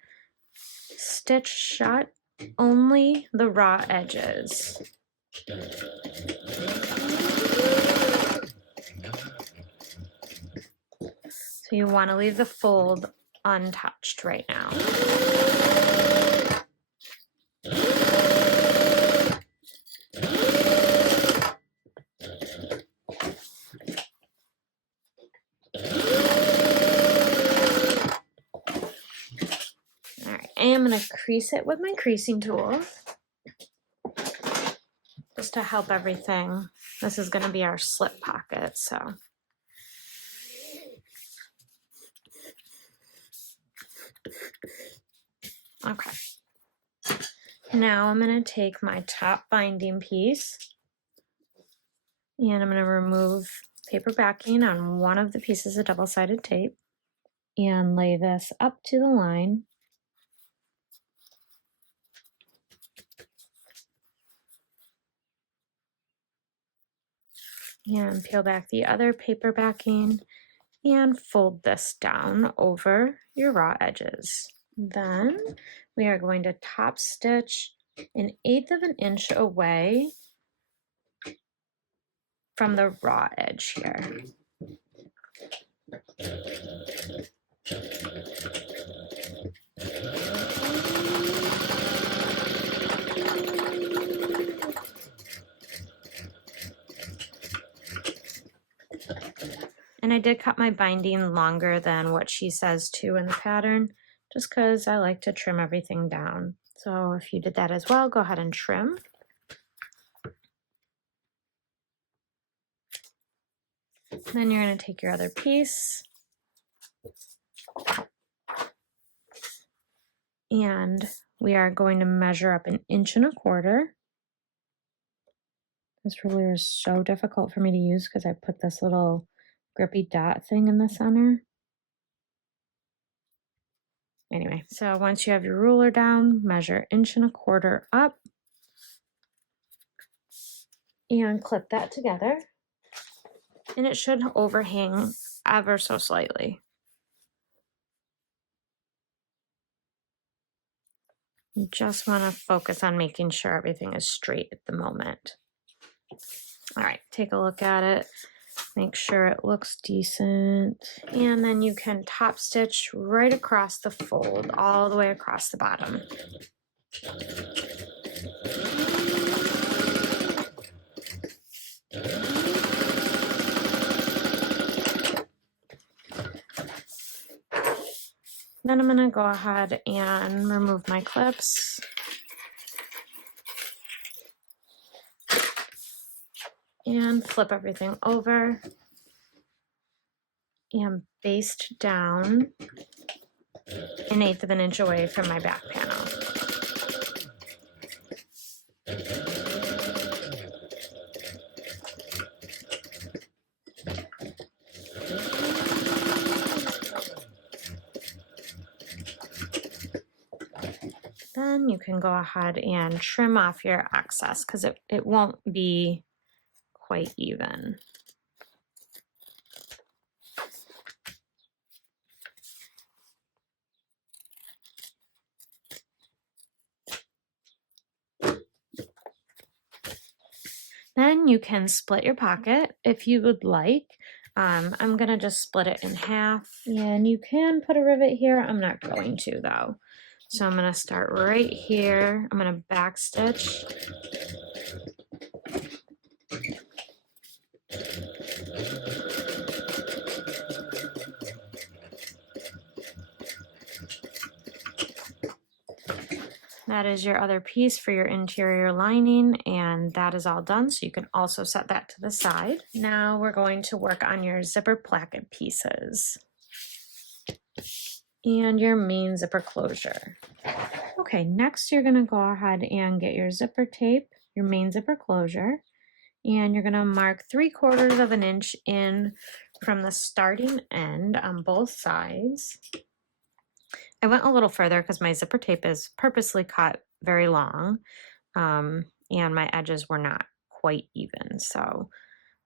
stitch shut only the raw edges. So you want to leave the fold untouched right now. I am going to crease it with my creasing tool just to help everything. This is going to be our slip pocket, so Okay. Now I'm going to take my top binding piece and I'm going to remove paper backing on one of the pieces of double-sided tape and lay this up to the line. And peel back the other paper backing and fold this down over your raw edges. Then we are going to top stitch 1/8 of an inch away from the raw edge here. And I did cut my binding longer than what she says to in the pattern, just because I like to trim everything down. So if you did that as well, go ahead and trim. Then you're going to take your other piece and we are going to measure up 1 1/4 inches. This ruler is so difficult for me to use because I put this little grippy dot thing in the center. Anyway, so once you have your ruler down, measure 1 1/4 inches up and clip that together. And it should overhang ever so slightly. You just want to focus on making sure everything is straight at the moment. All right, take a look at it. Make sure it looks decent. And then you can top stitch right across the fold, all the way across the bottom. Then I'm going to go ahead and remove my clips. And flip everything over and baste down 1/8 of an inch away from my back panel. Then you can go ahead and trim off your excess because it won't be quite even. Then you can split your pocket if you would like. I'm gonna just split it in half, and you can put a rivet here. I'm not going to though. So I'm gonna start right here. I'm gonna back stitch. That is your other piece for your interior lining, and that is all done, so you can also set that to the side. Now we're going to work on your zipper placket pieces and your main zipper closure. Okay, next you're going to go ahead and get your zipper tape, your main zipper closure, and you're going to mark 3/4 of an inch in from the starting end on both sides. I went a little further because my zipper tape is purposely cut very long, and my edges were not quite even. So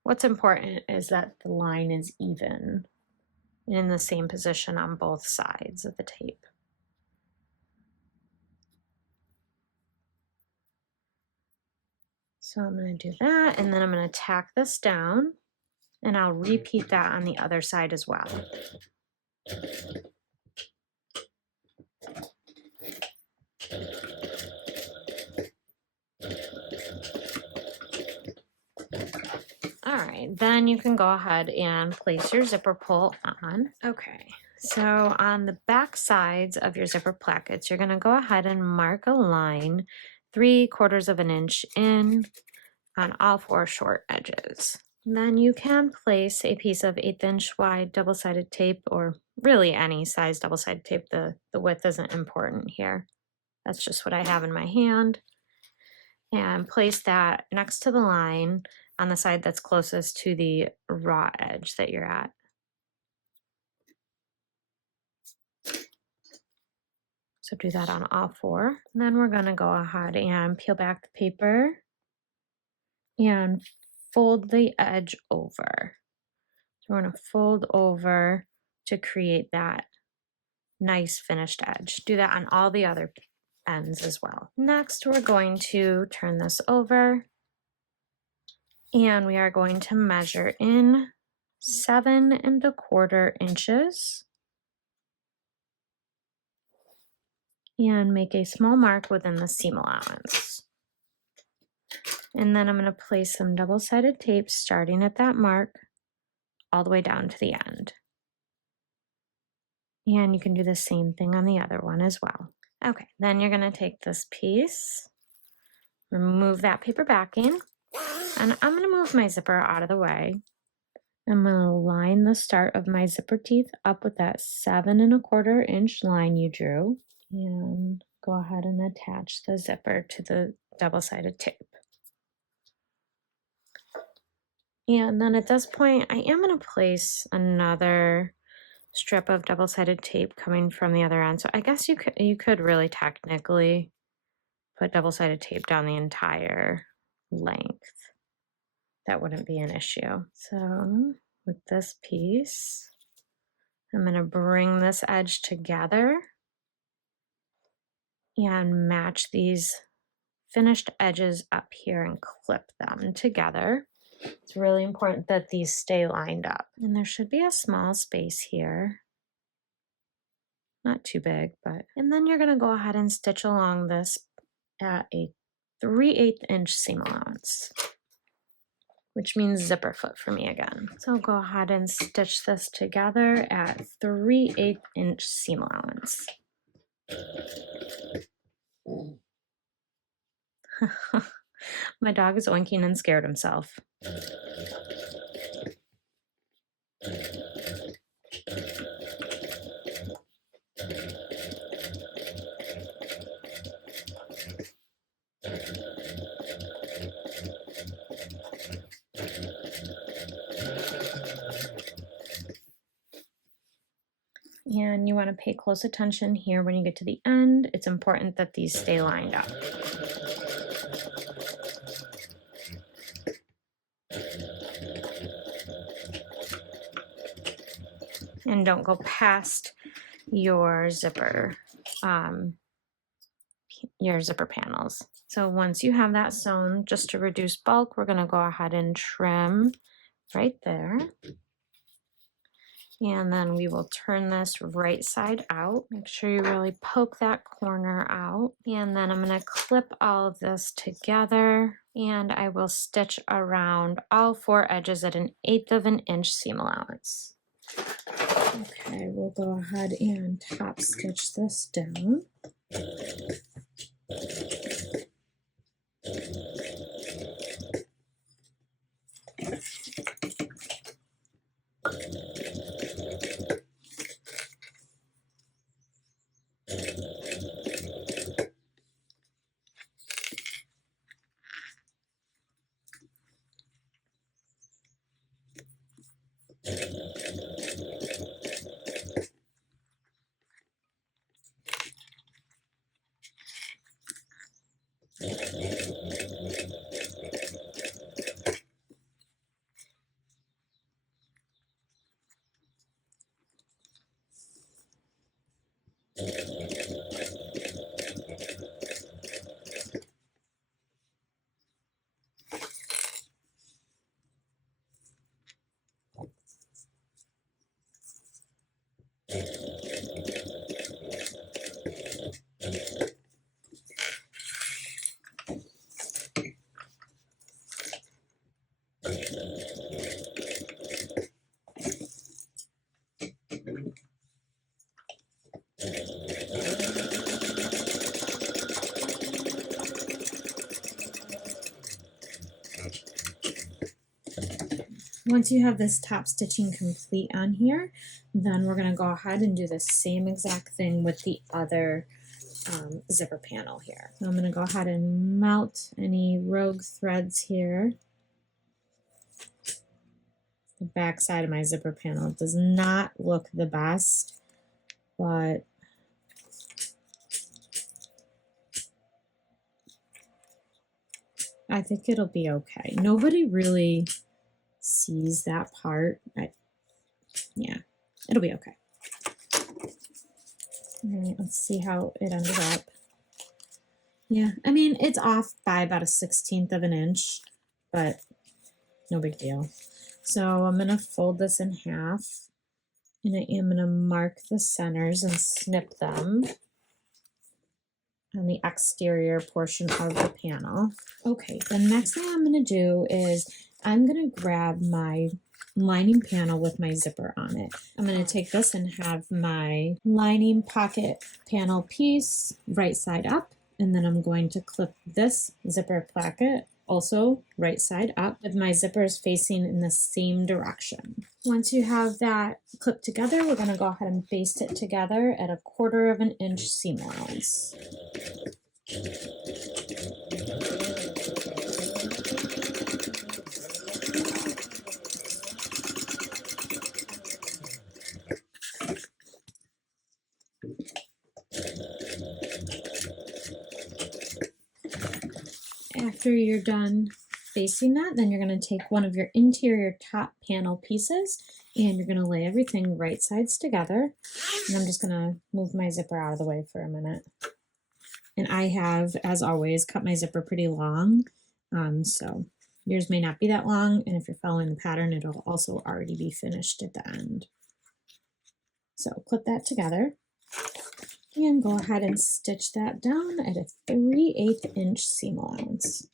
what's important is that the line is even and in the same position on both sides of the tape. So I'm going to do that, and then I'm going to tack this down, and I'll repeat that on the other side as well. All right, then you can go ahead and place your zipper pull on. Okay, so on the back sides of your zipper plackets, you're going to go ahead and mark a line 3/4 of an inch in on all 4 short edges. And then you can place a piece of 1/8 inch wide double-sided tape, or really any size double-sided tape. The width isn't important here. That's just what I have in my hand. And place that next to the line on the side that's closest to the raw edge that you're at. So do that on all four. And then we're gonna go ahead and peel back the paper and fold the edge over. So we're gonna fold over to create that nice finished edge. Do that on all the other ends as well. Next, we're going to turn this over and we are going to measure in 7¼ inches and make a small mark within the seam allowance. And then I'm going to place some double-sided tape starting at that mark all the way down to the end. And you can do the same thing on the other one as well. Okay, then you're going to take this piece, remove that paper backing, and I'm going to move my zipper out of the way. I'm going to line the start of my zipper teeth up with that 7¼ inch line you drew, and go ahead and attach the zipper to the double-sided tape. And then at this point, I am going to place another strip of double-sided tape coming from the other end. So I guess you could really technically put double-sided tape down the entire length. That wouldn't be an issue. So with this piece, I'm going to bring this edge together and match these finished edges up here and clip them together. It's really important that these stay lined up. And there should be a small space here. Not too big, but... And then you're going to go ahead and stitch along this at a 3/8 inch seam allowance, which means zipper foot for me again. So go ahead and stitch this together at 3/8 inch seam allowance. My dog is oinking and scared himself. And you want to pay close attention here when you get to the end. It's important that these stay lined up. And don't go past your zipper panels. So once you have that sewn, just to reduce bulk, we're going to go ahead and trim right there. And then we will turn this right side out. Make sure you really poke that corner out. And then I'm going to clip all of this together, and I will stitch around all four edges at an 1/8 inch seam allowance. Okay, we'll go ahead and top stitch this down. Once you have this top stitching complete on here, then we're going to go ahead and do the same exact thing with the other zipper panel here. So I'm going to go ahead and mount any rogue threads here. The back side of my zipper panel does not look the best, but I think it'll be okay. Nobody really sees that part. Yeah, it'll be okay. All right, let's see how it ended up. Yeah, I mean, it's off by about a 1/16 of an inch, but no big deal. So I'm going to fold this in half, and I am going to mark the centers and snip them on the exterior portion of the panel. Okay, the next thing I'm going to do is I'm going to grab my lining panel with my zipper on it. I'm going to take this and have my lining pocket panel piece right side up, and then I'm going to clip this zipper placket also right side up with my zippers facing in the same direction. Once you have that clipped together, we're going to go ahead and baste it together at 1/4 of an inch seam allowance. After you're done basting that, then you're going to take one of your interior top panel pieces and you're going to lay everything right sides together. And I'm just going to move my zipper out of the way for a minute. And I have, as always, cut my zipper pretty long. So yours may not be that long. And if you're following the pattern, it'll also already be finished at the end. So clip that together. And go ahead and stitch that down at a 3/8 inch seam allowance.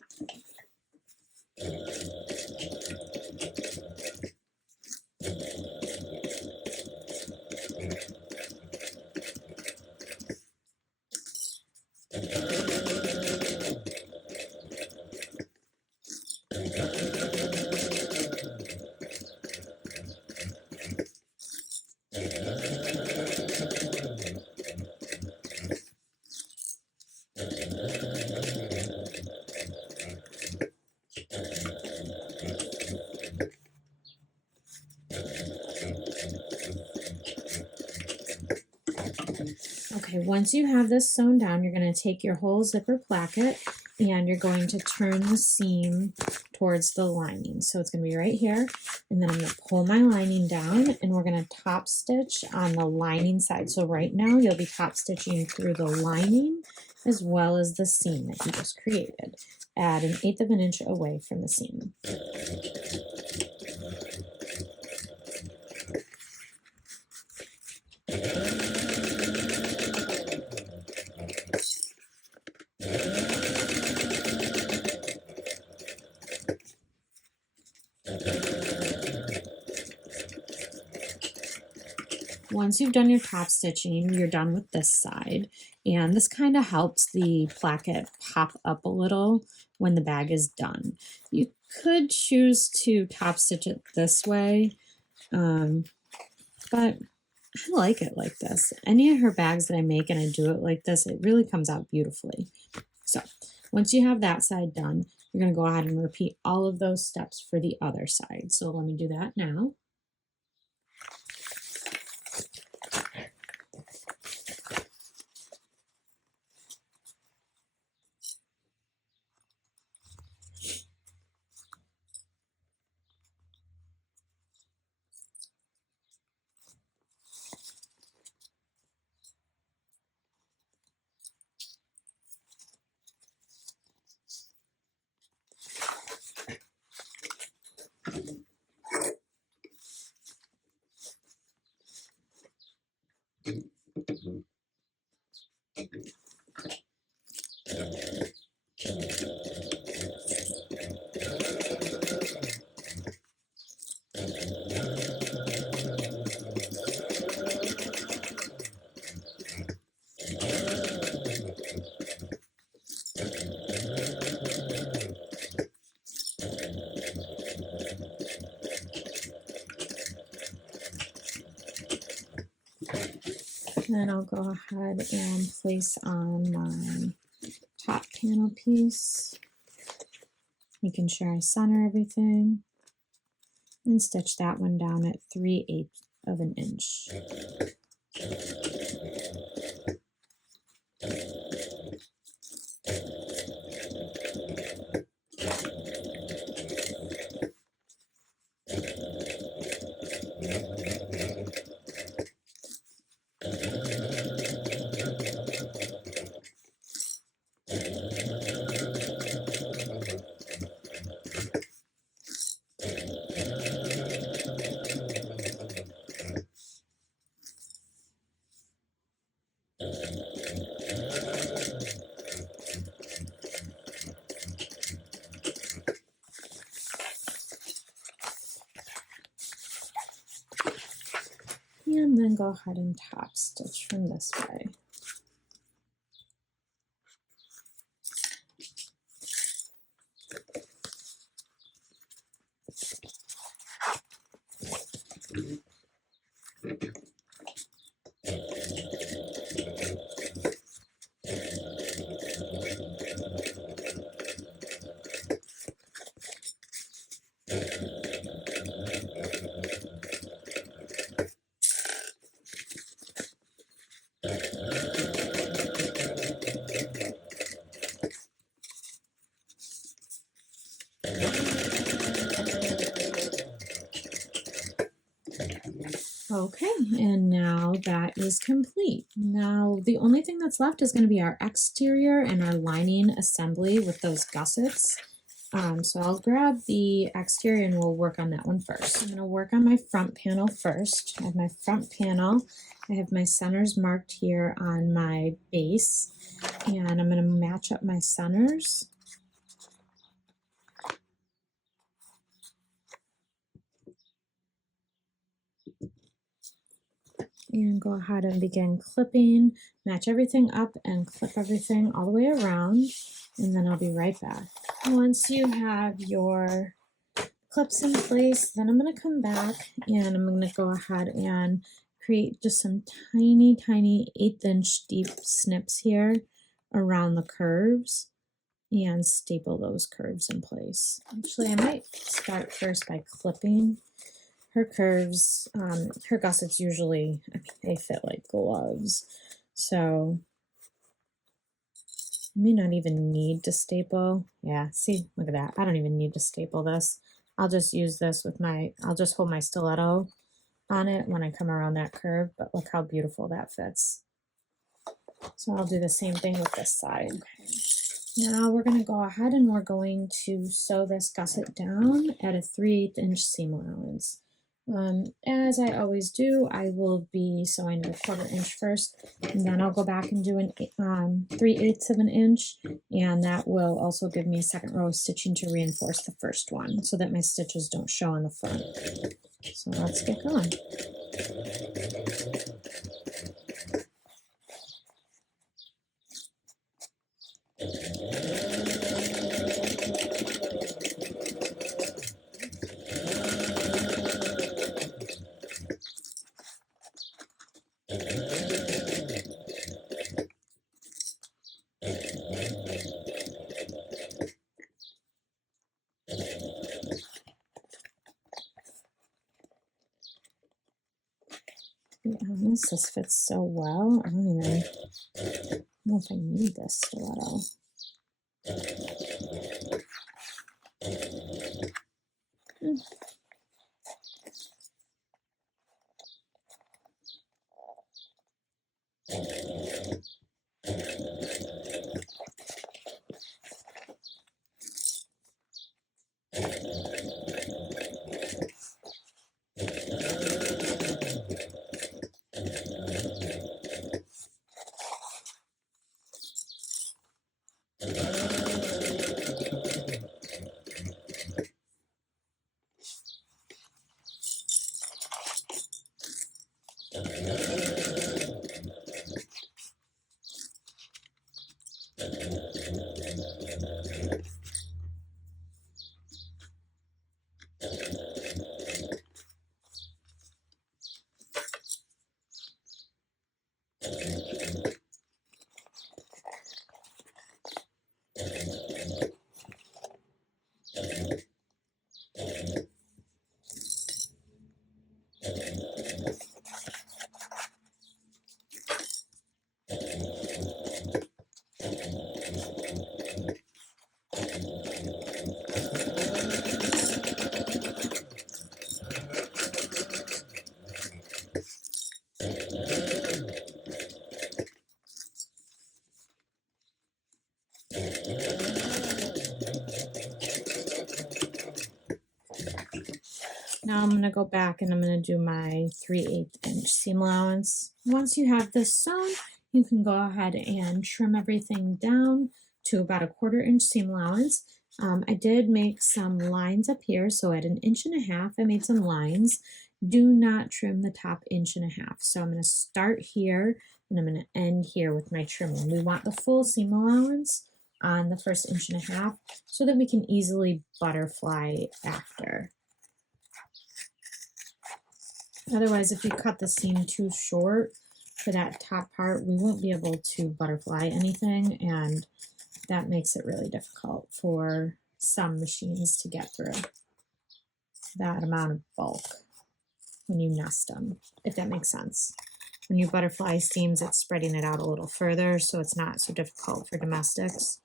Okay, once you have this sewn down, you're going to take your whole zipper placket and you're going to turn the seam towards the lining. So it's going to be right here, and then I'm going to pull my lining down and we're going to top stitch on the lining side. So right now you'll be top stitching through the lining as well as the seam that you just created at 1/8 of an inch away from the seam. Once you've done your top stitching, you're done with this side, and this kind of helps the placket pop up a little when the bag is done. You could choose to top stitch it this way, but I like it like this. Any of her bags that I make and I do it like this, it really comes out beautifully. So once you have that side done, you're going to go ahead and repeat all of those steps for the other side. So let me do that now. then I'll go ahead and place on my top panel piece, making sure I center everything, and stitch that one down at 3/8 of an inch. And then go ahead and top stitch from this way. Okay, and now that is complete. Now the only thing that's left is going to be our exterior and our lining assembly with those gussets. So I'll grab the exterior and we'll work on that one first. I'm going to work on my front panel first. I have my front panel. I have my centers marked here on my base, and I'm going to match up my centers. And go ahead and begin clipping, match everything up and clip everything all the way around, and then I'll be right back. Once you have your clips in place, then I'm going to come back and I'm going to go ahead and create just some tiny 1/8 inch deep snips here around the curves and staple those curves in place. Actually, I might start first by clipping her curves. Her gussets usually, they fit like gloves, so I may not even need to staple. Yeah, see, look at that. I don't even need to staple this. I'll just use this with I'll just hold my stiletto on it when I come around that curve, but look how beautiful that fits. So I'll do the same thing with this side. Now we're going to go ahead and we're going to sew this gusset down at a 3/8 inch seam allowance. As I always do, I will be sewing at a 1/4 inch first, and then I'll go back and do an 3/8 of an inch, and that will also give me a second row of stitching to reinforce the first one so that my stitches don't show on the front. So let's get going. To be honest, this fits so well. I don't even know if I need this stiletto. Now I'm going to go back and I'm going to do my 3/8 inch seam allowance. Once you have this sewn, you can go ahead and trim everything down to about a 1/4 inch seam allowance. I did make some lines up here, so at 1.5 inches, I made some lines. Do not trim the top 1.5 inches. So I'm going to start here and I'm going to end here with my trimming. We want the full seam allowance on the first 1.5 inches so that we can easily butterfly after. Otherwise, if you cut the seam too short for that top part, we won't be able to butterfly anything, and that makes it really difficult for some machines to get through that amount of bulk when you nest them, if that makes sense. When you butterfly seams, it's spreading it out a little further, so it's not so difficult for domestics.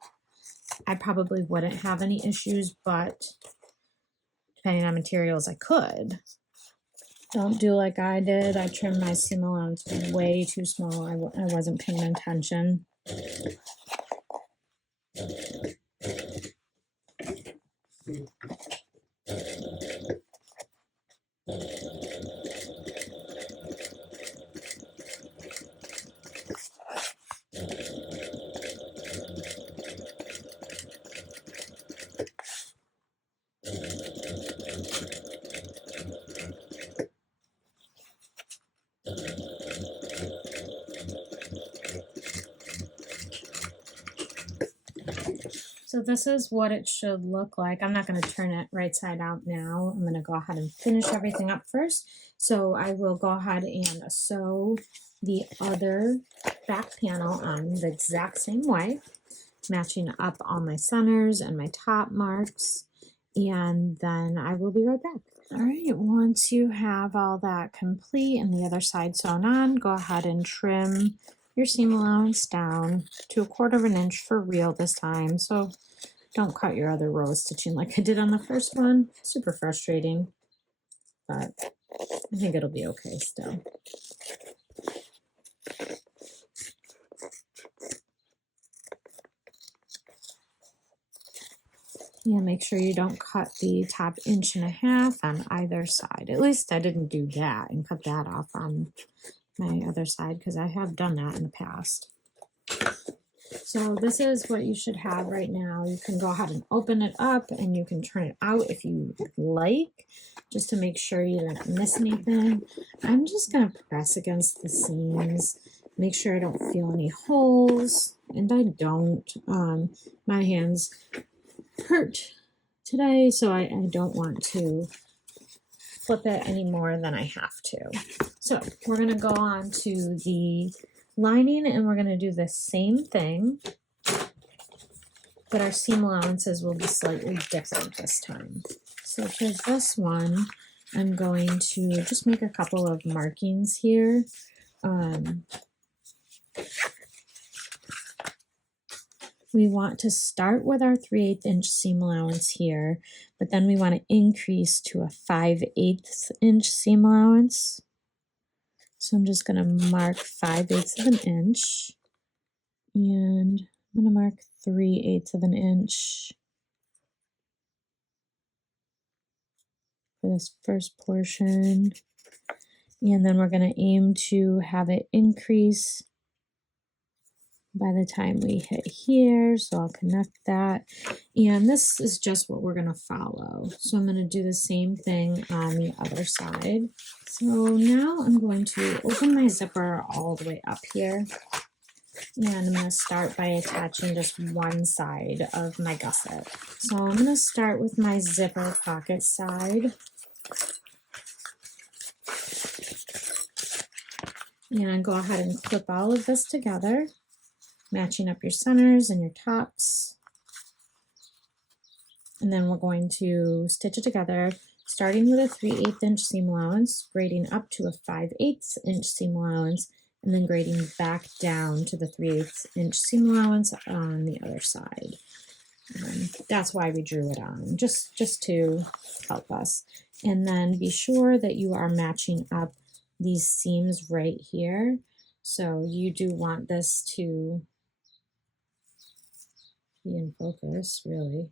I probably wouldn't have any issues, but depending on materials, I could. Don't do like I did. I trimmed my seam allowance way too small. I wasn't paying attention. So this is what it should look like. I'm not going to turn it right side out now. I'm going to go ahead and finish everything up first. So I will go ahead and sew the other back panel on the exact same way, matching up all my centers and my top marks, and then I will be right back. All right, once you have all that complete and the other side sewn on, go ahead and trim your seam allowance down to 1/4 inch for real this time. So don't cut your other row of stitching like I did on the first one. Super frustrating, but I think it'll be okay still. Yeah, make sure you don't cut the top 1.5 inches on either side. At least I didn't do that and cut that off on my other side, because I have done that in the past. So this is what you should have right now. You can go ahead and open it up and you can turn it out if you like, just to make sure you don't miss anything. I'm just going to press against the seams, make sure I don't feel any holes, and I don't. My hands hurt today, so I don't want to flip it any more than I have to. So we're going to go on to the lining and we're going to do the same thing, but our seam allowances will be slightly different this time. So for this one, I'm going to just make a couple of markings here. We want to start with our 3/8 inch seam allowance here, but then we want to increase to a 5/8 inch seam allowance. So I'm just going to mark 5/8 of an inch, and I'm going to mark 3/8 of an inch for this first portion. And then we're going to aim to have it increase by the time we hit here. So I'll connect that. And this is just what we're going to follow. So I'm going to do the same thing on the other side. So now I'm going to open my zipper all the way up here. And I'm going to start by attaching just one side of my gusset. So I'm going to start with my zipper pocket side. And go ahead and clip all of this together, matching up your centers and your tops. And then we're going to stitch it together, starting with a 3/8 inch seam allowance, grading up to a 5/8 inch seam allowance, and then grading back down to the 3/8 inch seam allowance on the other side. That's why we drew it on, just to help us. And then be sure that you are matching up these seams right here. So you do want this to be in focus, really.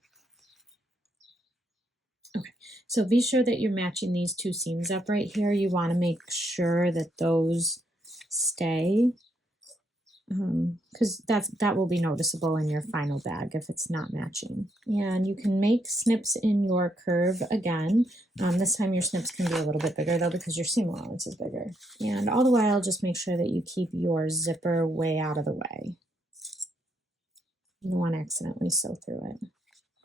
Okay, so be sure that you're matching these two seams up right here. You want to make sure that those stay, because that will be noticeable in your final bag if it's not matching. And you can make snips in your curve again. This time your snips can be a little bit bigger though, because your seam allowance is bigger. And all the while, just make sure that you keep your zipper way out of the way. You don't want to accidentally sew through it.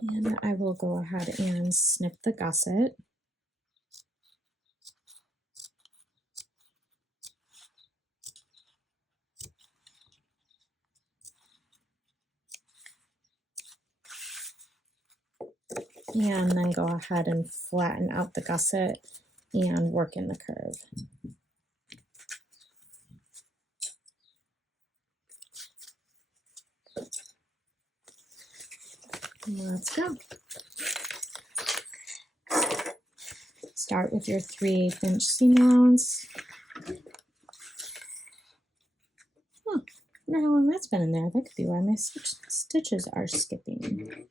And I will go ahead and snip the gusset. And then go ahead and flatten out the gusset and work in the curve. Let's go. Start with your 3/8 inch seam allowance. Huh, wonder how long that's been in there. That could be why my stitches are skipping.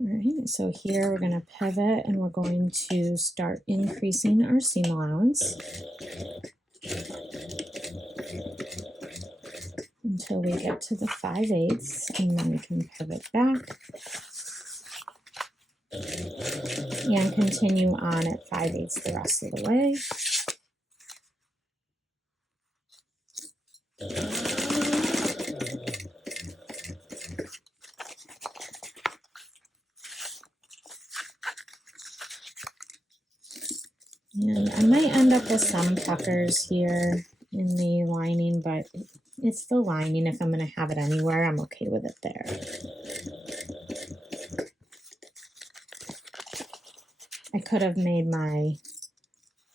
Alright, so here we're going to pivot and we're going to start increasing our seam allowance until we get to the 5/8, and then we can pivot back and continue on at 5/8 the rest of the way. And I might end up with some puckers here in the lining, but it's the lining. If I'm going to have it anywhere, I'm okay with it there. I could have made my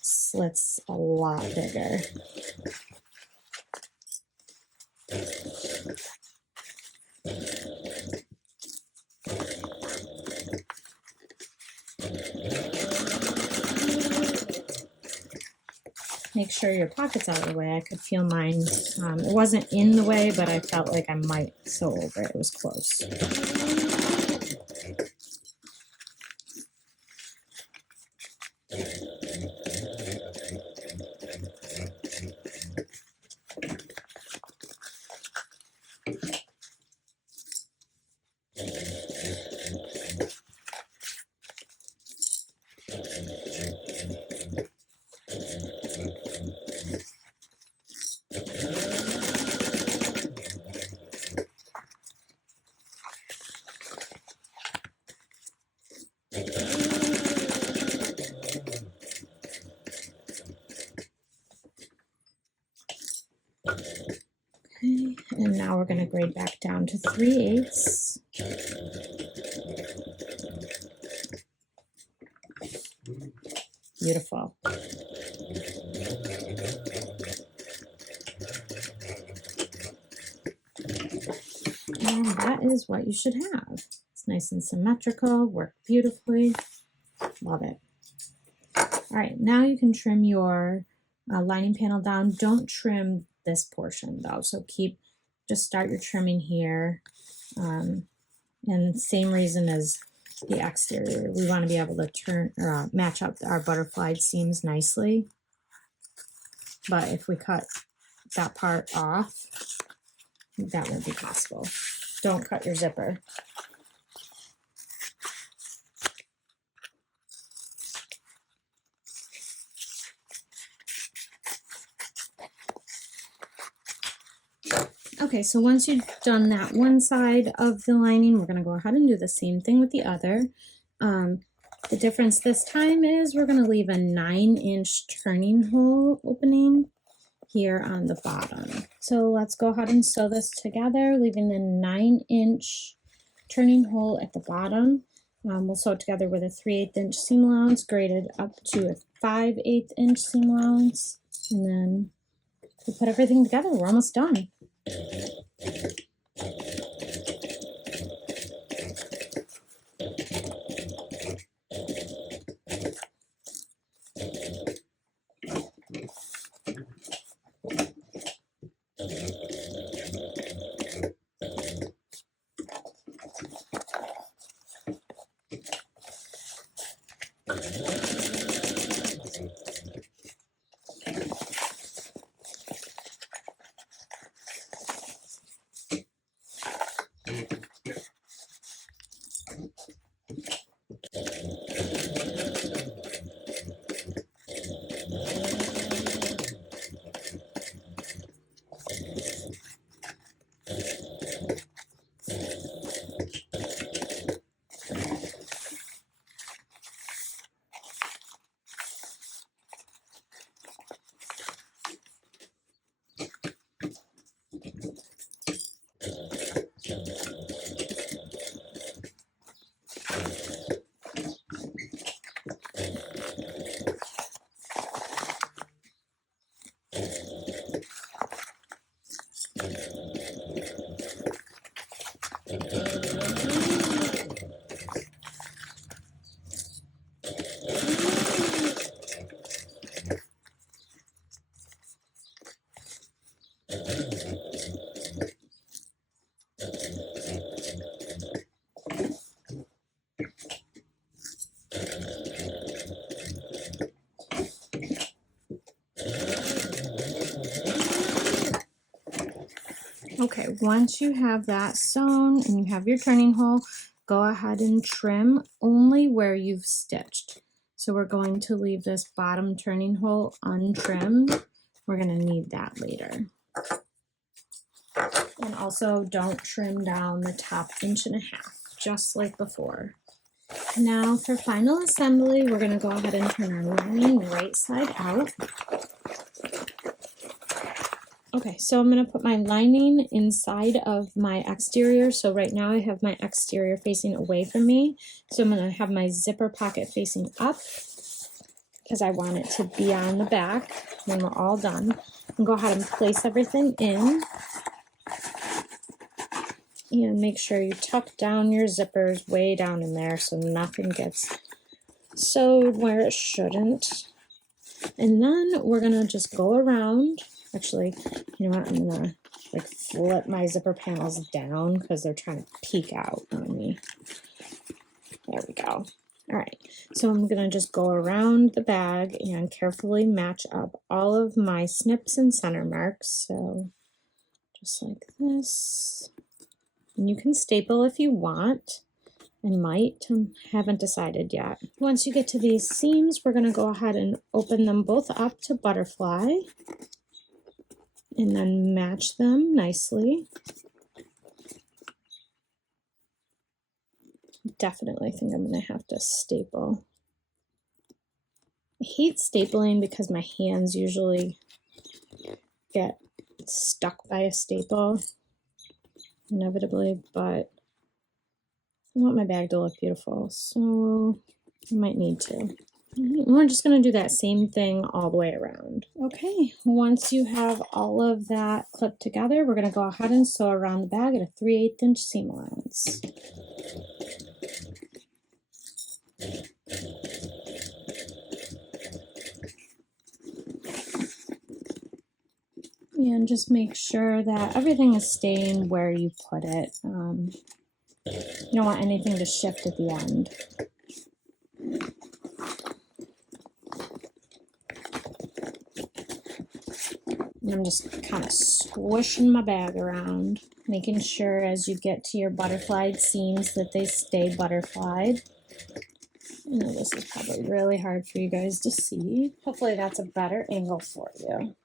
slits a lot bigger. Make sure your pocket's out of the way. I could feel mine. It wasn't in the way, but I felt like I might sew over it. It was close. Okay, and now we're going to grade back down to 3/8. Beautiful. And that is what you should have. It's nice and symmetrical, worked beautifully. Love it. All right, now you can trim your lining panel down. Don't trim this portion though, so just start your trimming here. And same reason as the exterior, we want to be able to turn or match up our butterflied seams nicely. But if we cut that part off, that won't be possible. Don't cut your zipper. Okay, so once you've done that one side of the lining, we're going to go ahead and do the same thing with the other. The difference this time is we're going to leave a 9-inch turning hole opening here on the bottom. So let's go ahead and sew this together, leaving the 9-inch turning hole at the bottom. We'll sew it together with a 3/8 inch seam allowance, graded up to a 5/8 inch seam allowance, and then we put everything together. We're almost done. Okay, once you have that sewn and you have your turning hole, go ahead and trim only where you've stitched. So we're going to leave this bottom turning hole untrimmed. We're going to need that later. And also don't trim down the top 1.5 inches, just like before. Now for final assembly, we're going to go ahead and turn our lining right side out. Okay, so I'm going to put my lining inside of my exterior. So right now I have my exterior facing away from me. So I'm going to have my zipper pocket facing up because I want it to be on the back when we're all done. And go ahead and place everything in. And make sure you tuck down your zippers way down in there so nothing gets sewed where it shouldn't. And then we're going to just go around. Actually, you know what? I'm gonna like flip my zipper panels down because they're trying to peek out on me. There we go. All right, so I'm gonna just go around the bag and carefully match up all of my snips and center marks. So just like this. And you can staple if you want. I might, haven't decided yet. Once you get to these seams, we're gonna go ahead and open them both up to butterfly. And then match them nicely. Definitely think I'm going to have to staple. I hate stapling because my hands usually get stuck by a staple, inevitably, but I want my bag to look beautiful, so I might need to. We're just going to do that same thing all the way around. Okay, once you have all of that clipped together, we're going to go ahead and sew around the bag at a 3/8 inch seam allowance. And just make sure that everything is staying where you put it. You don't want anything to shift at the end. And I'm just kind of squishing my bag around, making sure as you get to your butterflied seams that they stay butterflied. I know this is probably really hard for you guys to see. Hopefully that's a better angle for you.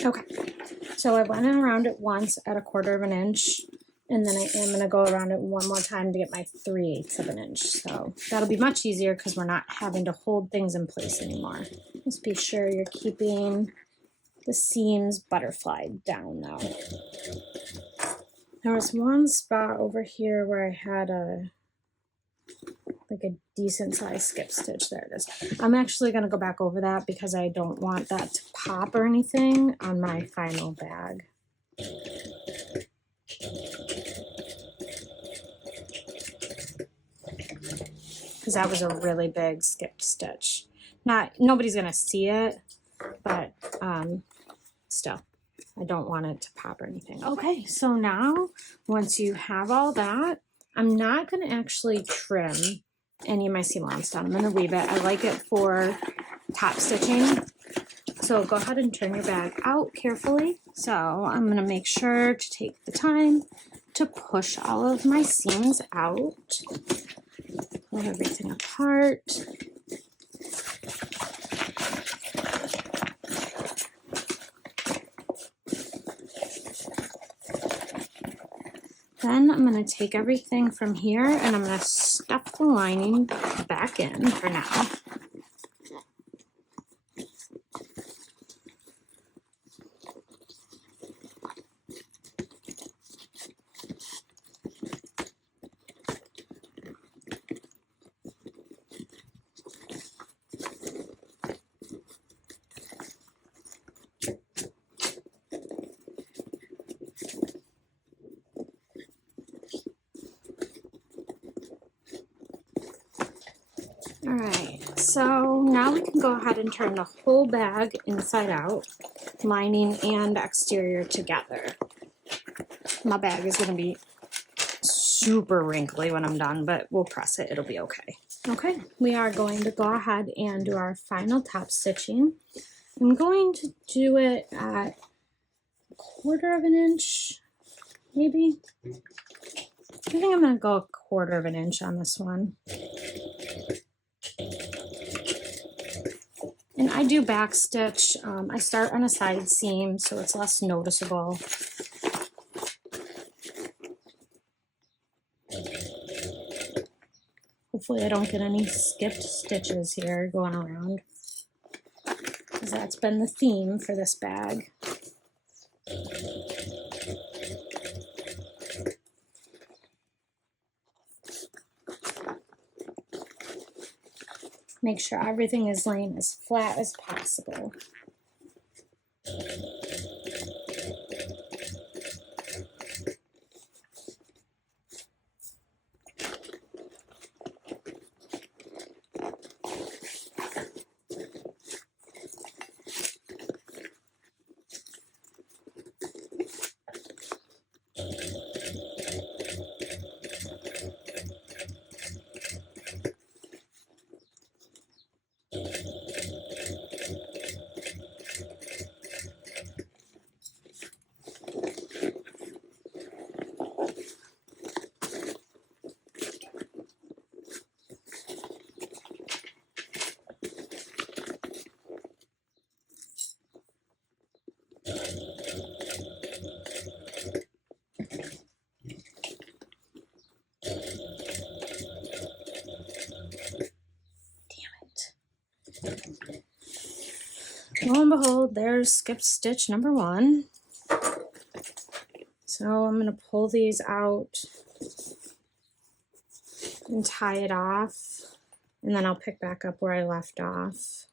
Okay, so I went around it once at a 1/4 inch, and then I am going to go around it one more time to get my 3/8 inch. So that'll be much easier because we're not having to hold things in place anymore. Just be sure you're keeping the seams butterflied down though. There was one spot over here where I had a decent sized skip stitch. There it is. I'm actually going to go back over that because I don't want that to pop or anything on my final bag. because that was a really big skipped stitch. Nobody's gonna see it, but still, I don't want it to pop or anything. Okay, so now once you have all that, I'm not gonna actually trim any of my seam allowance down. I'm gonna leave it. I like it for top stitching. So go ahead and turn your bag out carefully. So I'm gonna make sure to take the time to push all of my seams out, pull everything apart. Then I'm going to take everything from here and I'm going to stuff the lining back in for now. All right, so now we can go ahead and turn the whole bag inside out, lining and exterior together. My bag is going to be super wrinkly when I'm done, but we'll press it, it'll be okay. Okay, we are going to go ahead and do our final top stitching. I'm going to do it at 1/4 of an inch, maybe. I think I'm going to go 1/4 of an inch on this one. And I do back stitch. I start on a side seam so it's less noticeable. Hopefully I don't get any skipped stitches here going around, because that's been the theme for this bag. Make sure everything is laying as flat as possible. Lo and behold, there's skip stitch number 1. So I'm going to pull these out and tie it off, and then I'll pick back up where I left off.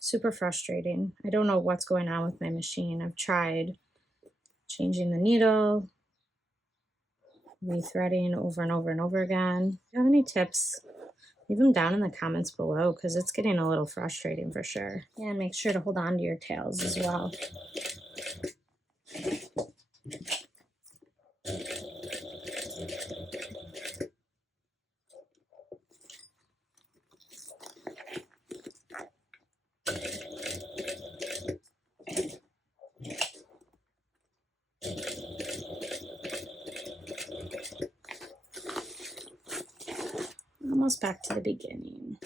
Super frustrating. I don't know what's going on with my machine. I've tried changing the needle, rethreading over and over and over again. If you have any tips, leave them down in the comments below, because it's getting a little frustrating for sure. And make sure to hold on to your tails as well. Almost back to the beginning.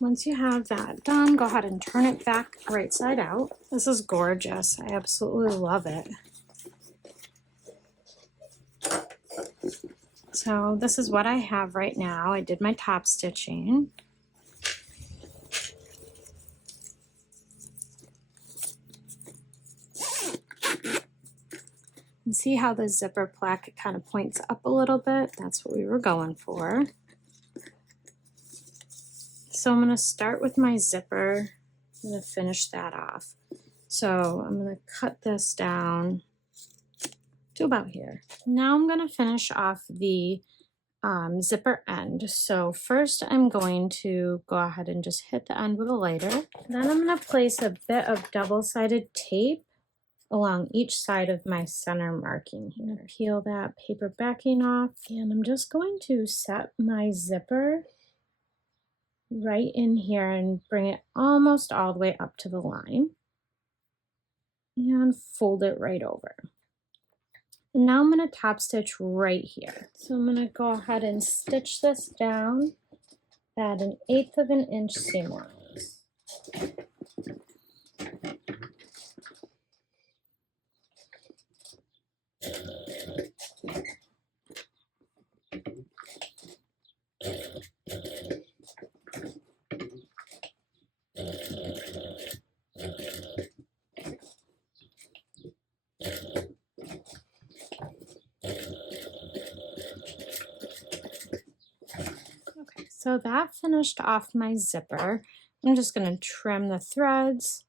Once you have that done, go ahead and turn it back right side out. This is gorgeous. I absolutely love it. So this is what I have right now. I did my top stitching. And see how the zipper placket kind of points up a little bit? That's what we were going for. So I'm going to start with my zipper. I'm going to finish that off. So I'm going to cut this down to about here. Now I'm going to finish off the zipper end. So first I'm going to go ahead and just hit the end with a lighter. Then I'm going to place a bit of double-sided tape along each side of my center marking here. Peel that paper backing off, and I'm just going to set my zipper right in here and bring it almost all the way up to the line and fold it right over. And now I'm going to top stitch right here. So I'm going to go ahead and stitch this down at 1/8 of an inch seam allowance. Okay, so that finished off my zipper. I'm just going to trim the threads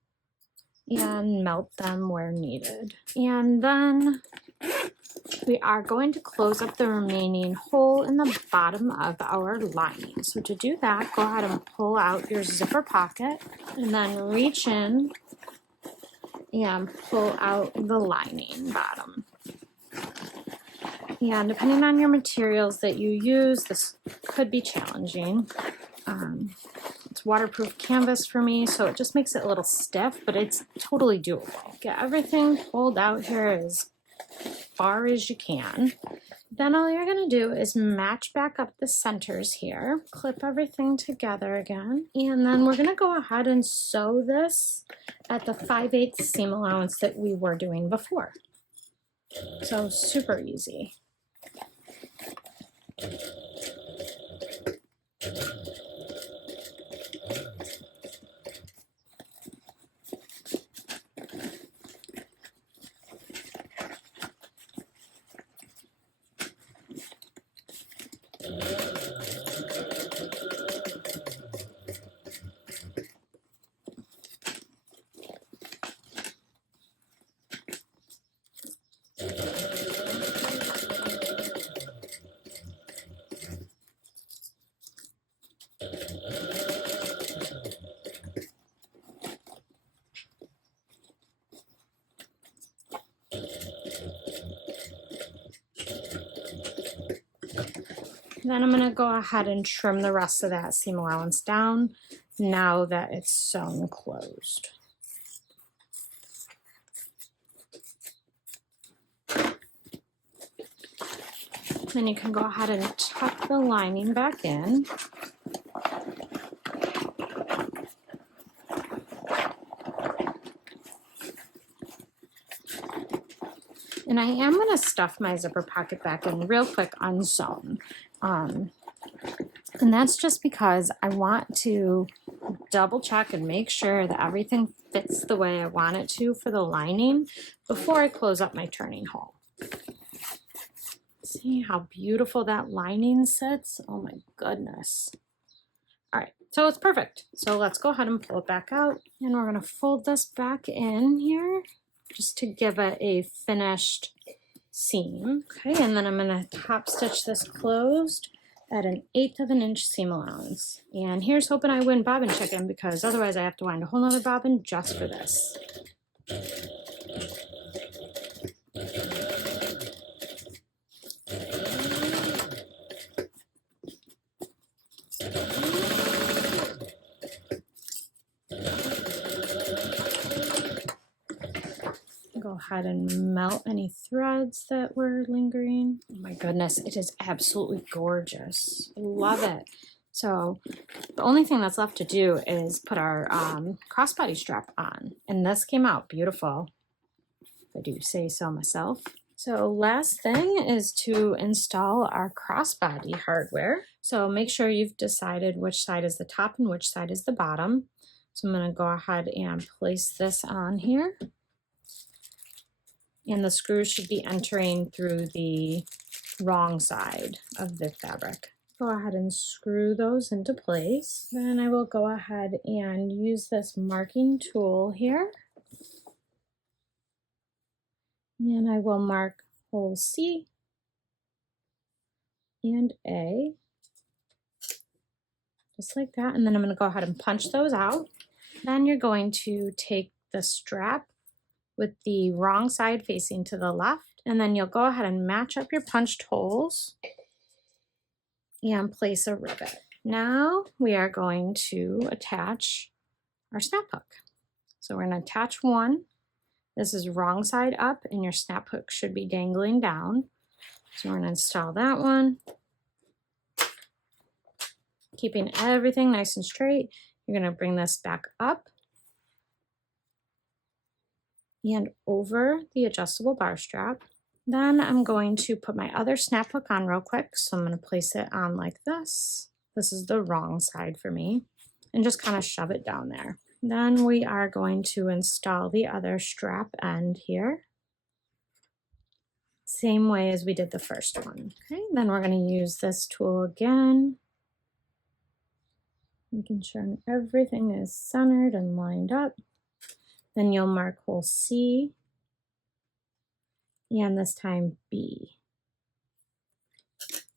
and melt them where needed. And then we are going to close up the remaining hole in the bottom of our lining. So to do that, go ahead and pull out your zipper pocket and then reach in and pull out the lining bottom. And depending on your materials that you use, this could be challenging. It's waterproof canvas for me, so it just makes it a little stiff, but it's totally doable. Get everything pulled out here as far as you can. Then all you're going to do is match back up the centers here, clip everything together again, and then we're going to go ahead and sew this at the 5/8 seam allowance that we were doing before. So super easy. Then I'm going to go ahead and trim the rest of that seam allowance down now that it's sewn closed. Then you can go ahead and tuck the lining back in. And I am going to stuff my zipper pocket back in real quick unsewn. And that's just because I want to double check and make sure that everything fits the way I want it to for the lining before I close up my turning hole. See how beautiful that lining sits? Oh my goodness. All right, so it's perfect. So let's go ahead and pull it back out, and we're going to fold this back in here just to give it a finished seam. Okay, and then I'm going to top stitch this closed at 1/8 of an inch seam allowance. And here's hoping I win bobbin chicken, because otherwise I have to wind a whole nother bobbin just for this. Go ahead and melt any threads that were lingering. Oh my goodness, it is absolutely gorgeous. I love it. So the only thing that's left to do is put our crossbody strap on. And this came out beautiful, if I do say so myself. So last thing is to install our crossbody hardware. So make sure you've decided which side is the top and which side is the bottom. So I'm going to go ahead and place this on here. And the screws should be entering through the wrong side of the fabric. Go ahead and screw those into place. Then I will go ahead and use this marking tool here. And I will mark hole C and A, just like that. And then I'm going to go ahead and punch those out. Then you're going to take the strap with the wrong side facing to the left, and then you'll go ahead and match up your punched holes and place a rivet. Now we are going to attach our snap hook. So we're going to attach one. This is wrong side up, and your snap hook should be dangling down. So we're going to install that one. Keeping everything nice and straight, you're going to bring this back up and over the adjustable bar strap. Then I'm going to put my other snap hook on real quick. So I'm going to place it on like this. This is the wrong side for me, and just kind of shove it down there. Then we are going to install the other strap end here. Same way as we did the first one. Okay, then we're going to use this tool again, making sure everything is centered and lined up. Then you'll mark hole C and this time B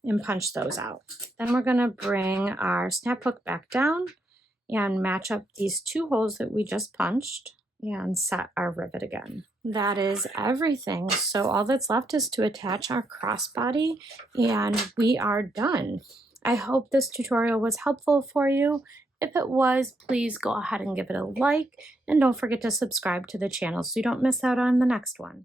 and punch those out. Then we're going to bring our snap hook back down and match up these two holes that we just punched and set our rivet again. That is everything. So all that's left is to attach our crossbody and we are done. I hope this tutorial was helpful for you. If it was, please go ahead and give it a like, and don't forget to subscribe to the channel so you don't miss out on the next one.